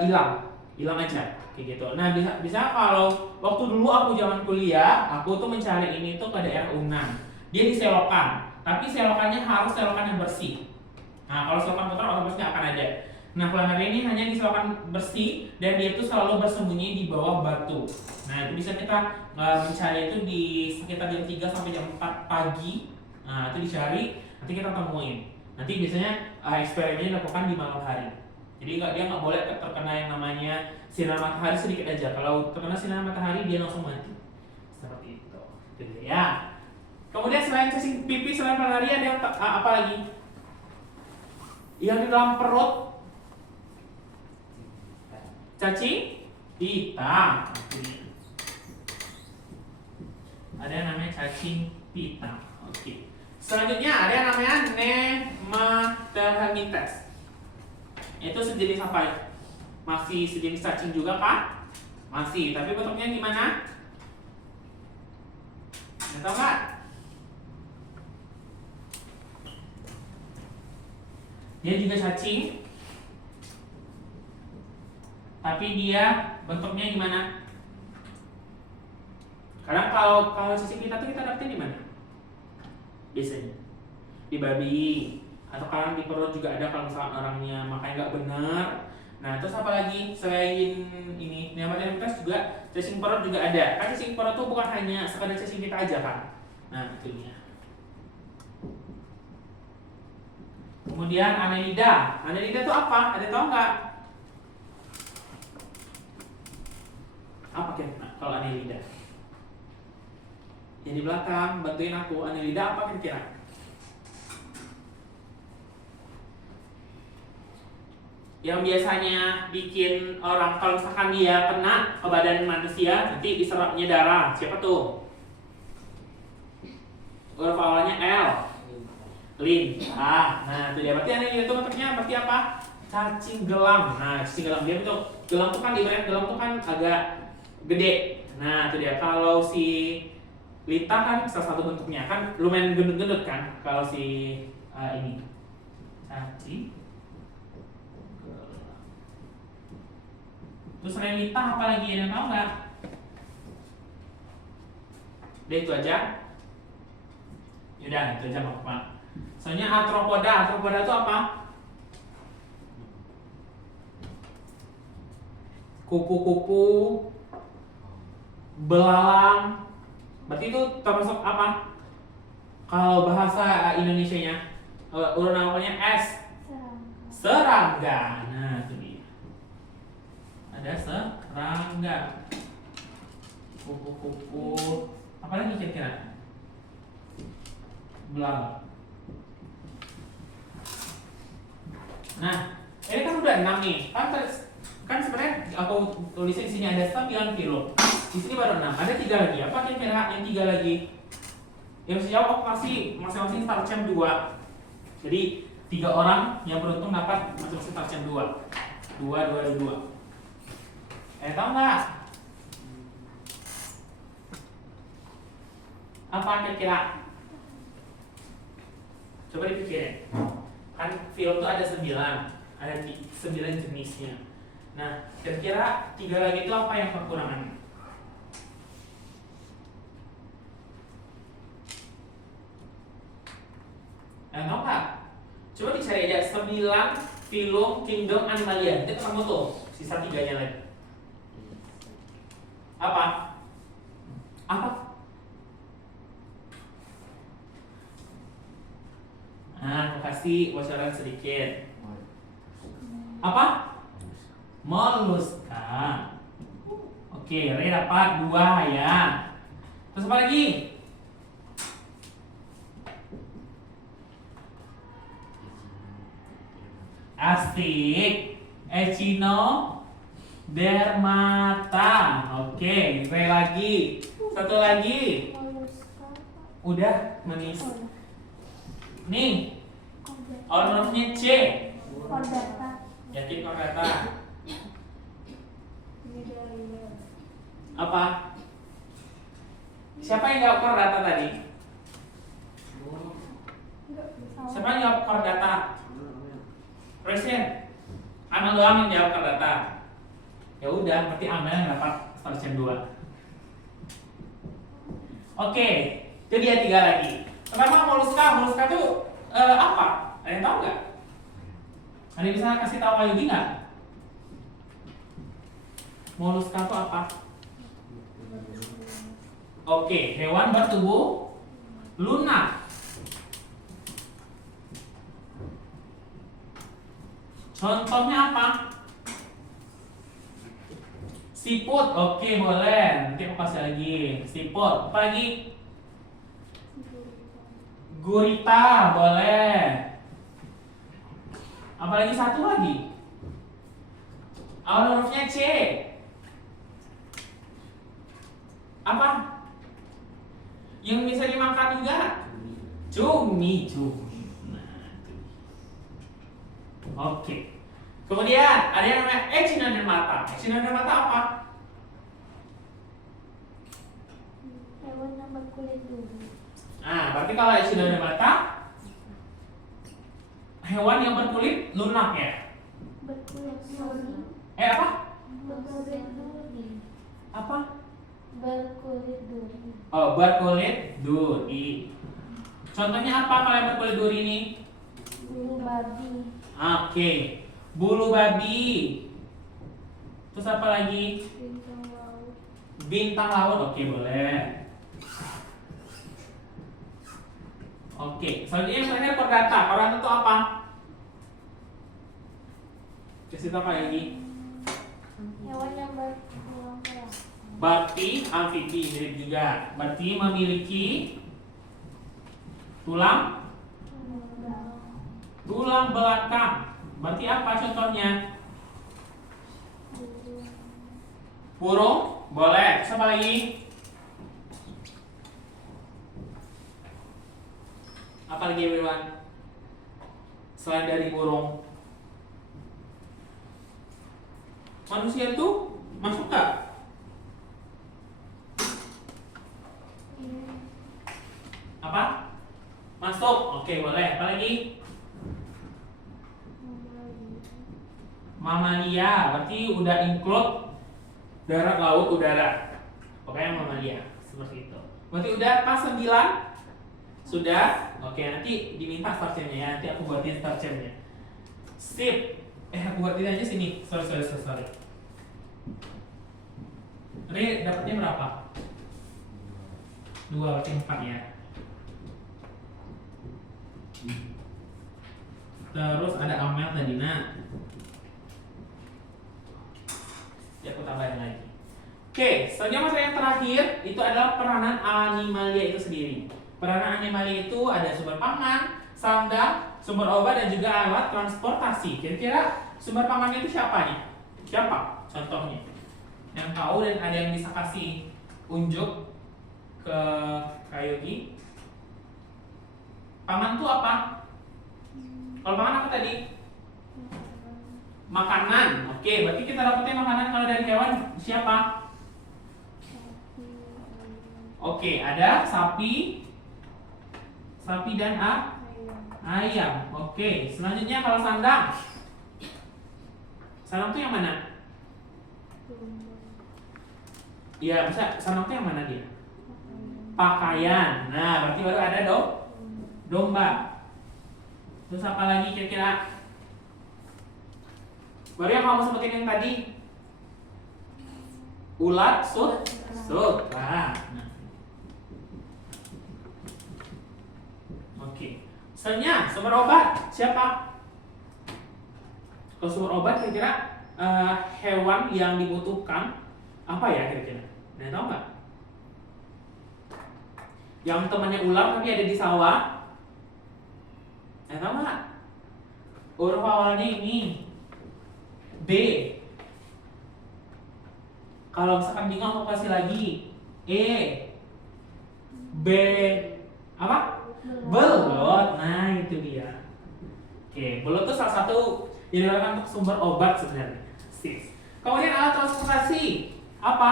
hilang aja, kayak gitu. Nah, bisa kalau waktu dulu aku zaman kuliah, aku tuh mencari ini tuh ke daerah Unan. Dia di selokan, tapi selokannya harus selokan yang bersih. Nah, kalau selokan kotor otomatis akan ada. Nah, planaria ini hanya di selokan bersih dan dia tuh selalu bersembunyi di bawah batu. Nah, itu bisa kita mencari itu di sekitar jam 3 sampai jam 4 pagi. Nah, itu dicari, nanti kita temuin. Nanti biasanya eksperimennya dilakukan di malam hari. Jadi dia nggak boleh terkena yang namanya sinar matahari sedikit aja. Kalau terkena sinar matahari dia langsung mati. Seperti itu. Gitu ya. Kemudian selain cacing pipi, selain planaria ada yang apa lagi? Yang di dalam perut cacing hitam. Ada yang namanya cacing hitam. Oke. Selanjutnya ada yang namanya Nematohelminthes. Itu sejenis apa ya? Masih sejenis cacing juga kan? Masih, tapi bentuknya gimana? Tahu nggak? Dia juga cacing, tapi dia bentuknya gimana? Karena kalau cacing kita tuh kita dapetin di mana? Biasanya di babi atau kadang di perut juga ada kalau misalnya orangnya makanya nggak benar. Nah, terus apa lagi selain ini? Neomaterialitas juga cacing perut juga ada. Kan cacing perut tuh bukan hanya sekadar cacing kita aja kan. Nah, itu dia. Kemudian annelida. Annelida itu apa? Ada tahu nggak? Apa kira-kira kalau annelida? Yang di belakang bantuin aku. Annelida apa kira-kira? Yang biasanya bikin orang kalau misalkan dia kena ke badan manusia nanti diserapnya darah. Siapa tuh? Huruf awalnya L. Lin. Nah itu dia. Berarti annelida itu bentuknya berarti apa? Cacing gelam. Nah cacing gelam dia bentuk gelam tuh kan ibaratnya gelam tuh kan agak gede. Nah itu dia. Kalau si lita kan salah satu bentuknya kan lumayan gendut-gendut kan. Kalau si ini cacing. Terus selain lita apa lagi yang tahu nggak? Udah itu aja. Yaudah itu aja Pak. Soalnya arthropoda itu apa? Kupu-kupu, belalang. Berarti itu termasuk apa? Kalau bahasa Indonesianya, urut namanya S. Serangga. Nah itu dia. Ada serangga. Kupu-kupu. Apa lagi kira-kira? Belalang. Nah, ini kan udah 6 nih. Kan sebenarnya aku tulisnya di sini ada 9 kilo. Di sini baru 6. Ada 3 lagi. Apa kira-kira yang 3 lagi? Yang bisa jawab aku kasih masing-masing start jam 2. Jadi 3 orang yang beruntung dapat masing-masing start jam 2. 2. Tahu nggak? Apa kira-kira? Coba dipikirin. Kan film tuh ada 9 jenisnya. Nah, kira-kira 3 lagi itu apa yang kekurangan? Tahu nggak? Coba dicari aja 9 film Kingdom Animalia. Itu ketemu tuh, sisa 3-nya lagi. Apa? Nah, aku kasih bocoran sedikit. Apa? Moluska. Oke, Re dapat 2 ya. Terus apa lagi? Asik. Echinodermata. Oke, Re lagi. Satu lagi. Udah, manis. Nih, hurufnya C. Chordata. Yakin chordata? Apa? Siapa yang jawab chordata tadi? Siapa yang jawab chordata? Presiden. Amel doang yang jawab chordata. Ya udah, berarti Amel yang dapat start 2. Oke, itu dia 3 lagi. Pertama moluska itu apa? Ada yang tahu nggak? Ada yang bisa kasih tahu lagi nggak? Moluska itu apa? Oke, hewan bertubuh lunak. Contohnya apa? Siput. Oke, boleh. Nanti aku kasih lagi. Siput. Apa lagi? Gurita, boleh. Apalagi satu lagi. Awal hurufnya C. Apa? Yang bisa dimakan juga? Cumi. Nah, itu. Oke. Kemudian ada yang namanya Echinodermata. Echinodermata apa? Hewan yang berkulit duri. Nah, berarti kalau Echinodermata hewan yang berkulit lunak ya? Berkulit duri. Apa? Berkulit duri. Apa? Berkulit duri. Oh, berkulit duri. Contohnya apa kalau yang berkulit duri ini? Bulu babi. Oke, bulu babi. Terus apa lagi? Bintang laut. Bintang laut, oke boleh. Oke, selanjutnya yang terakhir kordata. Kordata itu apa? Kasih tau apa lagi? Hewan yang bertulang belakang. Berarti amfibi mirip juga. Berarti memiliki tulang belakang. Berarti apa contohnya? Burung, boleh. Terus apa lagi? Apa lagi everyone? Selain dari burung, manusia tuh masuk gak? Apa? Masuk. Oke, boleh. Apa lagi? Mamalia. Berarti udah include darat, laut, udara. Pokoknya mamalia. Seperti itu. Berarti udah pas 9? Sudah? Oke, nanti diminta start jam-nya ya. Nanti aku buatin start jam-nya. Sip. Aku buatin aja sini. Sorry. Ini dapatnya berapa? 2 berarti 4 ya. Terus ada Amel tadi nak. Ya aku tambahin lagi. Oke, selanjutnya masalah yang terakhir itu adalah peranan animalia itu sendiri. Peranan animalia itu ada sumber pangan, sandang, sumber obat dan juga alat transportasi. Kira-kira sumber pangannya itu siapa nih? Siapa? Contohnya. Yang tahu dan ada yang bisa kasih unjuk ke Kayuki. Pangan itu apa? Kalau pangan apa tadi? Makanan. Oke, berarti kita dapetnya makanan kalau dari hewan siapa? Oke, ada sapi dan ayam. Oke, selanjutnya kalau sandang. Sandang itu yang mana? Iya, bisa. Sandang itu yang mana dia? Pakaian. Nah, berarti baru ada domba. Terus apa lagi kira-kira? Baru yang kamu sebutin yang tadi. Ulat, sutra. Nah. Oke. Selanjutnya sumber obat siapa? Kalau sumber obat kira-kira hewan yang dibutuhkan apa ya kira-kira? Nah, tahu nggak? Yang temannya ular tapi ada di sawah. Tahu nggak? Huruf awalnya ini B. Kalau misalkan bingung aku kasih lagi E, B, apa? Belut. Nah itu dia. Oke, belut itu salah satu yang digunakan untuk sumber obat sebenarnya. Sip. Kemudian alat transportasi apa?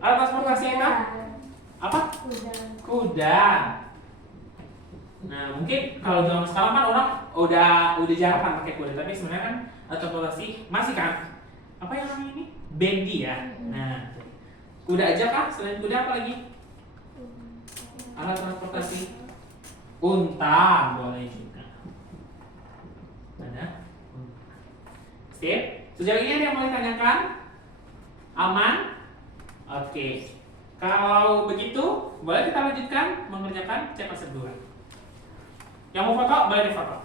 Alat transportasi apa? Kuda. Nah mungkin kalau zaman sekarang kan orang udah jarang kan pakai kuda, tapi sebenarnya kan alat transportasi masih kan? Apa yang namanya ini? Bendi ya. Nah, kuda aja kah? Selain kuda apa lagi? Alat transportasi. Unta boleh juga. Ada? Sip. Sejauh ini ada yang mau ditanyakan? Aman? Oke. Kalau begitu, boleh kita lanjutkan mengerjakan cek resep 2. Yang mau foto, boleh difoto.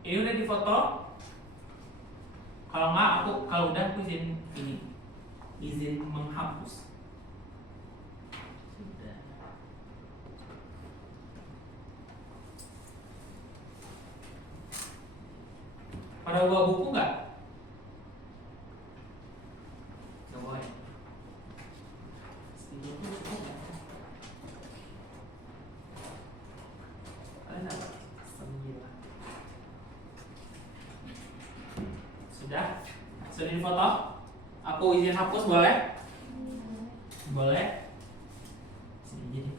Ini udah difoto. Kalau nggak kalau udah aku izin menghapus. Sudah. Pada bawa buku nggak? Nggak bawa ya? Stiker tuh cukup nggak? Kalian apa? 9. Sudah? Sudah difoto? Aku izin hapus boleh? Boleh? Sini gini.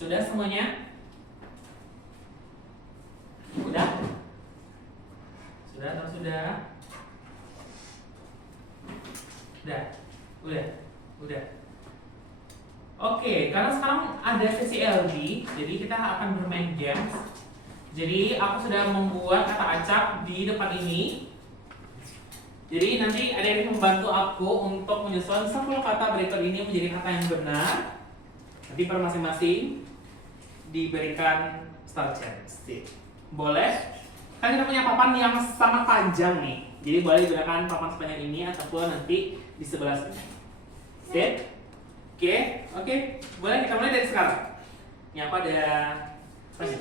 Sudah semuanya? Udah? Sudah atau sudah? Udah. Oke, karena sekarang ada sesi LD, jadi kita akan bermain games. Jadi aku sudah membuat kata acak di depan ini. Jadi nanti ada yang membantu aku untuk menyusun 10 kata berikut ini menjadi kata yang benar. Nanti per masing-masing diberikan star chance. Boleh? Kan kita punya papan yang sangat panjang nih. Jadi boleh digunakan papan sepanjang ini ataupun nanti di sebelah sini. Sip? Oke. Boleh kita mulai dari sekarang. Ini apa ada apa nih?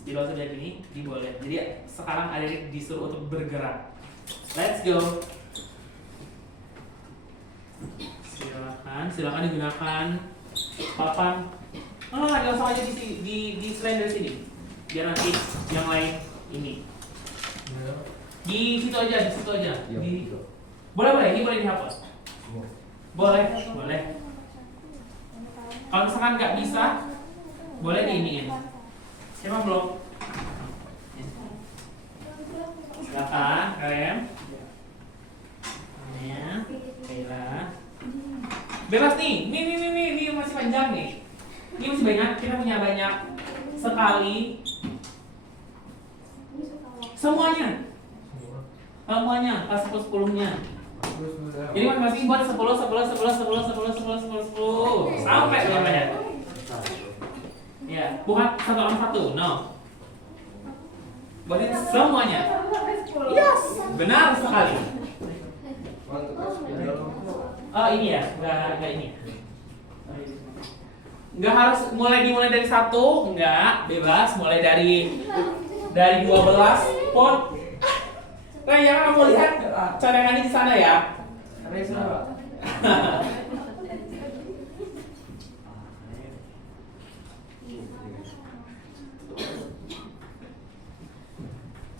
Spidol sebelah ini diboleh. Jadi sekarang ada disuruh untuk bergerak. Let's go. Silakan digunakan papan. Langsung aja di selain dari sini. Biar nanti yang lain ini. Di situ aja. Boleh, ini boleh dihapus. Boleh. Kalau misalkan nggak bisa, boleh diiniin. Siapa belum? Silakan, Karem. Kaila. Bebas nih. Ini masih panjang nih. Ini masih banyak. Kita punya banyak sekali. Semuanya, pas 10-10-nya. Jadi masing-masing buat 10 sampai semuanya. Ya, bukan satu orang satu, no. Buatin semuanya. Yes, benar sekali. Oh ini ya, enggak ini. Enggak harus dimulai dari 1, enggak, bebas mulai dari 12 pun. Nah, yang kamu lihat cadangannya di sana ya.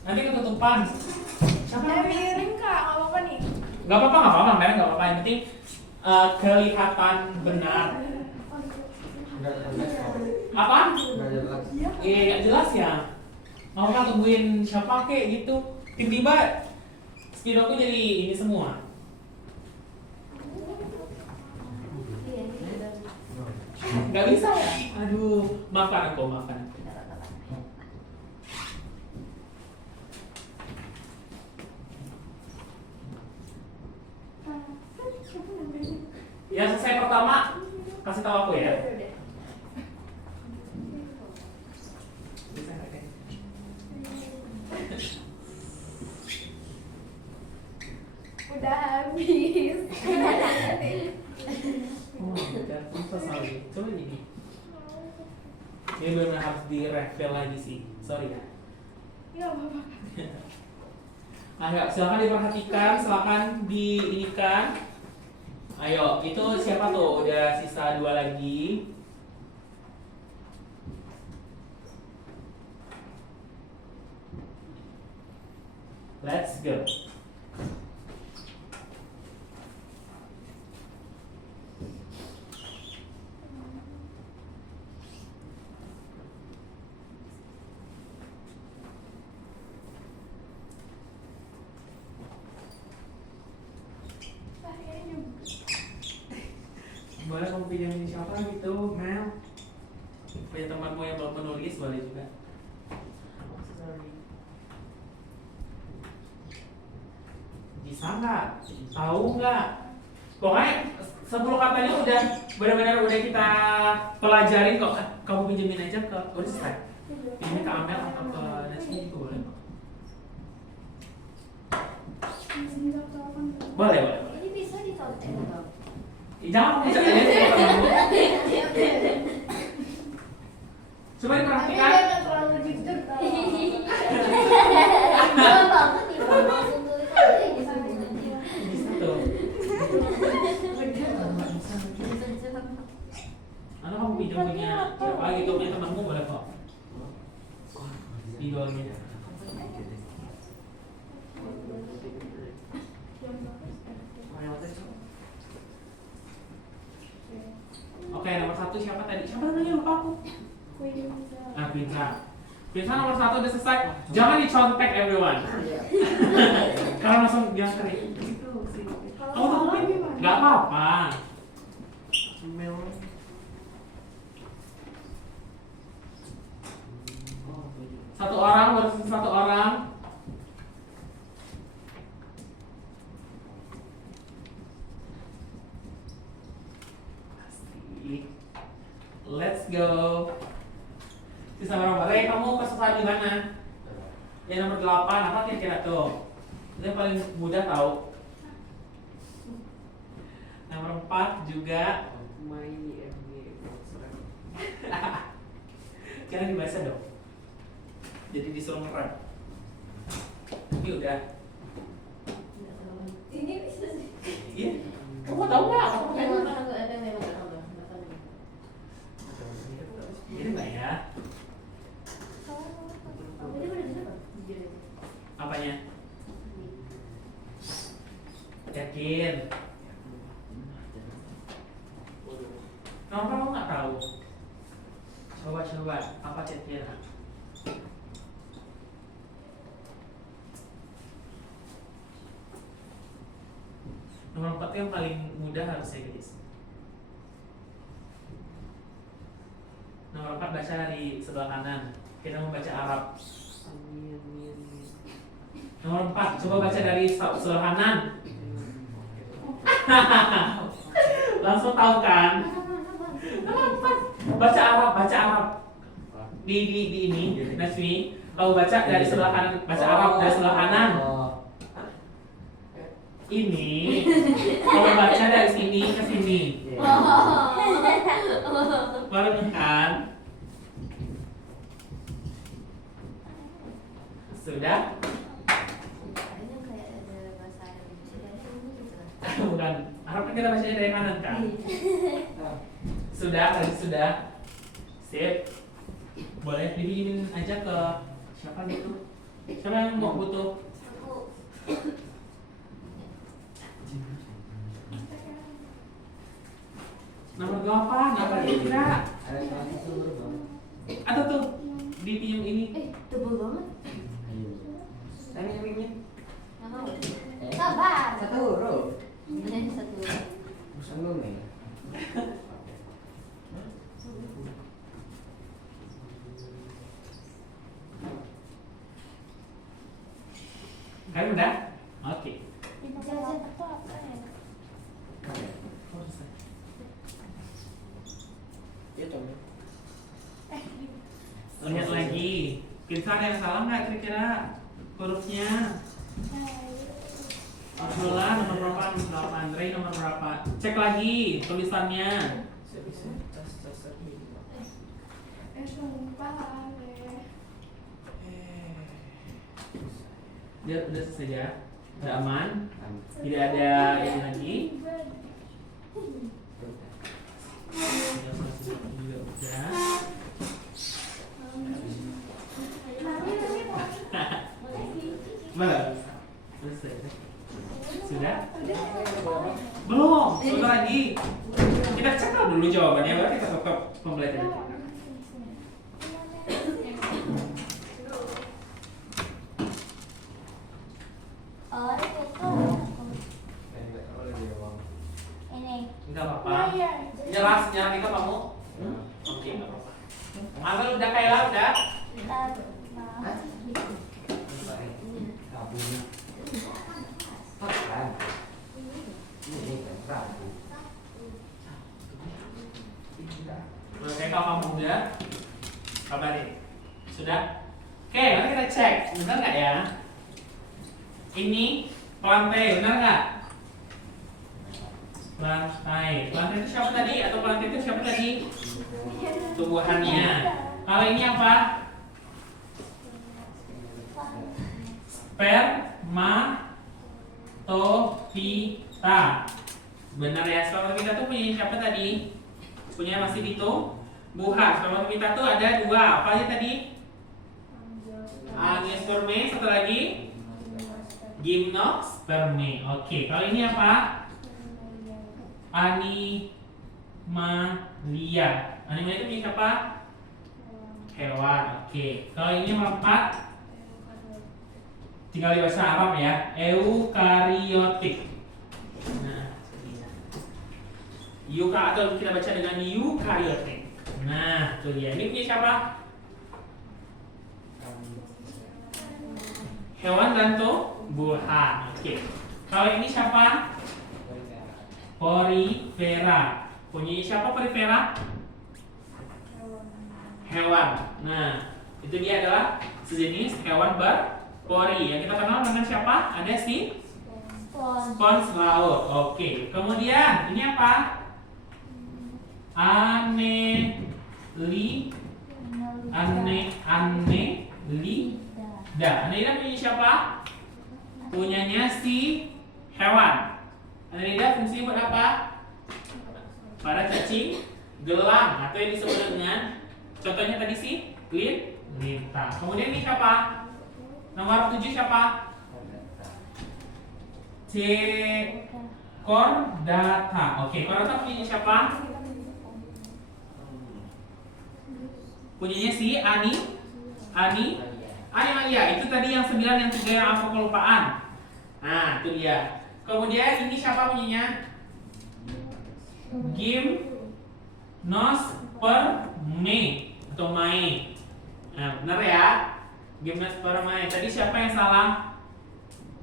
Nanti ketutupan. Siapa miring kak? Gak apa-apa nih. Gak apa-apa, Mel, gak apa-apa. Yang penting kelihatan benar. Apa? Iya, gak jelas ya. Mau kan tungguin siapa kek gitu. Tiba-tiba spidolku jadi ini semua. Gak bisa ya? Aduh, maafkan. Ya selesai pertama, kasih tahu aku ya. Udah habis. Sorry. Coba gini. Ini benar harus di-refill lagi sih. Sorry ya. Gak apa-apa. Ayo, silakan diperhatikan, silakan diinikan. Ayo, itu siapa tuh? Udah sisa 2 lagi. Let's go. Boleh kamu pinjamin siapa gitu, Mel? Punya temanmu yang belum menulis boleh juga. Sorry. Bisa nggak? Tahu nggak? Pokoknya 10 katanya udah benar-benar udah kita pelajarin kok. Kamu pinjemin aja ke udah selesai. Pinjemin ke Amel atau ke Nasmi itu boleh kok. Boleh. Ini bisa ditonton. Jangan bisa aja. Coba diperhatikan. Jangan terlalu jujur tau. Jangan banget nih, langsung tulis aja di sini. Bisa tuh. Atau kamu pinjam punya siapa gitu, punya temanmu boleh kok. Idolnya. Oke, nomor 1. 1 siapa tadi? Siapa namanya lupa aku. Quinza. Nah, Pinsa. Pinsa nomor 1 udah selesai. Jangan dicontek everyone. Kalau langsung jangan kering. Kamu tutupin? Gak apa-apa. Satu orang versus satu orang. Asik. Let's go. Sisa berapa? Ray, kamu kesusahan di mana? Yang nomor 8 apa kira-kira tuh? Itu yang paling mudah tahu. Nomor 4 juga. Jangan dibaca dong. Jadi disuruh ngerem. Ini udah. Ini bisa sih. Iya. Kamu tahu nggak? Kamu Yang tahu? makan aku ada yang memang nggak tahu. Ini nggak ya? Ini udah bisa apa? Apanya? Yakin? Kenapa kamu nggak tahu? Coba apa kira-kira? Nomor 4 yang paling mudah harusnya guys. Nomor 4 baca dari sebelah kanan. Kita membaca Arab. Nomor 4 coba baca dari sebelah kanan. Langsung tahu kan? Baca Arab. Di ini, Nasmi. Kalau baca dari sebelah kanan, baca Arab dari sebelah kanan. Ini kalau baca dari sini ke sini. Baru kan? Sudah? Ini kayak ada bahasa Indonesia ini gitu. Bukan. Arab kan kita bacanya dari kanan kan? Sudah, tadi sudah. Sip. Boleh dibikinin aja ke siapa gitu? Siapa yang mau butuh? Aku Nomor 8, apa kira-kira? Ada salah satu huruf bang. Atau tuh dipinjam ini. tebel banget. Ayo. Tanya yang ini. Nggak mau. Sabar. Satu huruf. Ini satu. Sanggup nih. Kan udah? Oke. Iya dong. Lihat lagi. Kira ada yang salah nggak kira-kira hurufnya? Abdullah nomor berapa? Nomor Andre nomor berapa? Cek lagi tulisannya. Sumpah deh. Dia udah selesai ya? Udah aman? Tidak ada ini lagi? Juga udah. Belum? Selesai. Sudah? Belum. Sebentar lagi. Kita cek dulu jawabannya, baru kita tutup pembelajaran kita. Oh, itu. Ini. Enggak apa-apa. Jelas, nyerah itu kamu? Oke, enggak apa-apa. Ambil udah Kayla udah? Rabunya. Kan. Ini kan Rabu. Oke, kalau kamu udah, kabarin. Sudah? Oke, mari kita cek. Benar nggak ya? Ini pelantai, benar nggak? Pelantai. Pelantai itu siapa tadi? Atau pelantai itu siapa tadi? Tumbuhannya. Kalau ini apa? Spermatophyta. Benar ya, spermatophyta itu punya siapa tadi? Punya masih dihitung? Buah. Spermatophyta itu ada dua. Apa aja tadi? Angiospermae, satu lagi Gymnospermae. Oke, kalau ini apa? Animalia. Animalia itu punya siapa? Hewan. Oke. Kalau ini empat, tinggal di bahasa Arab ya. Eukariotik. Nah, Yuka atau kita baca dengan eukariotik. Nah, itu dia. Ini punya siapa? Hewan dan tumbuhan. Oke. Kalau ini siapa? Porifera. Punya siapa porifera? Hewan. Nah, itu dia adalah sejenis hewan berpori. Yang kita kenal dengan siapa? Ada si spons laut. Oke. Kemudian ini apa? Annelida punya siapa? Punyanya si hewan. Annelida fungsinya buat apa? Pada cacing gelang atau yang disebut dengan contohnya tadi si lintah. Kemudian ini siapa? Nomor 7 siapa? Chordata. Oke, chordata punya siapa? Punyanya si Animalia. Itu tadi yang 9, yang 3 yang aku kelupaan. Nah, itu dia. Kemudian ini siapa punyanya? Gymnospermae atau Mae. Nah, benar ya? Gymnospermae. Tadi siapa yang salah?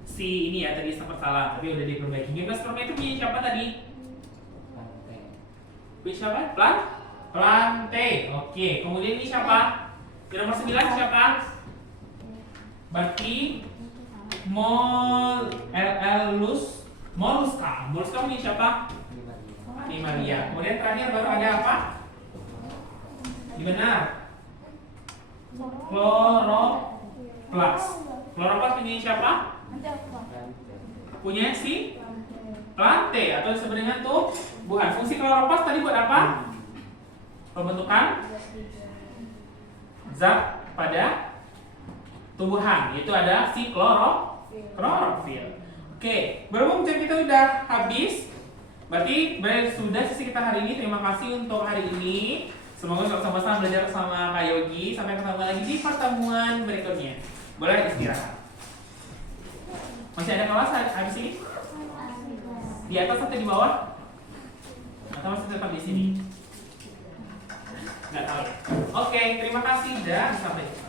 Si ini ya, tadi sempat salah, tapi udah diperbaiki. Gymnospermae itu punya siapa tadi? Punya siapa? Plante. Oke, kemudian ini siapa? Yang nomor 9 siapa? Berarti Mollusca. Mollusca punya siapa? Animalia. Kemudian terakhir baru ada apa? Benar. Chloroplast. Chloroplast punya siapa? Punya si plante atau sebenarnya tumbuhan. Fungsi chloroplast tadi buat apa? Pembentukan zat pada tumbuhan. Itu ada si klorofil. Oke, berhubung jam kita udah habis, berarti sudah sesi kita hari ini. Terima kasih untuk hari ini. Semoga sama-sama belajar sama Kak Yogi. Sampai ketemu lagi di pertemuan berikutnya. Boleh istirahat. Masih ada kelas habis ini? Di atas atau di bawah? Atau masih tetap di sini? Nggak tahu. Oke, terima kasih dan sampai jumpa.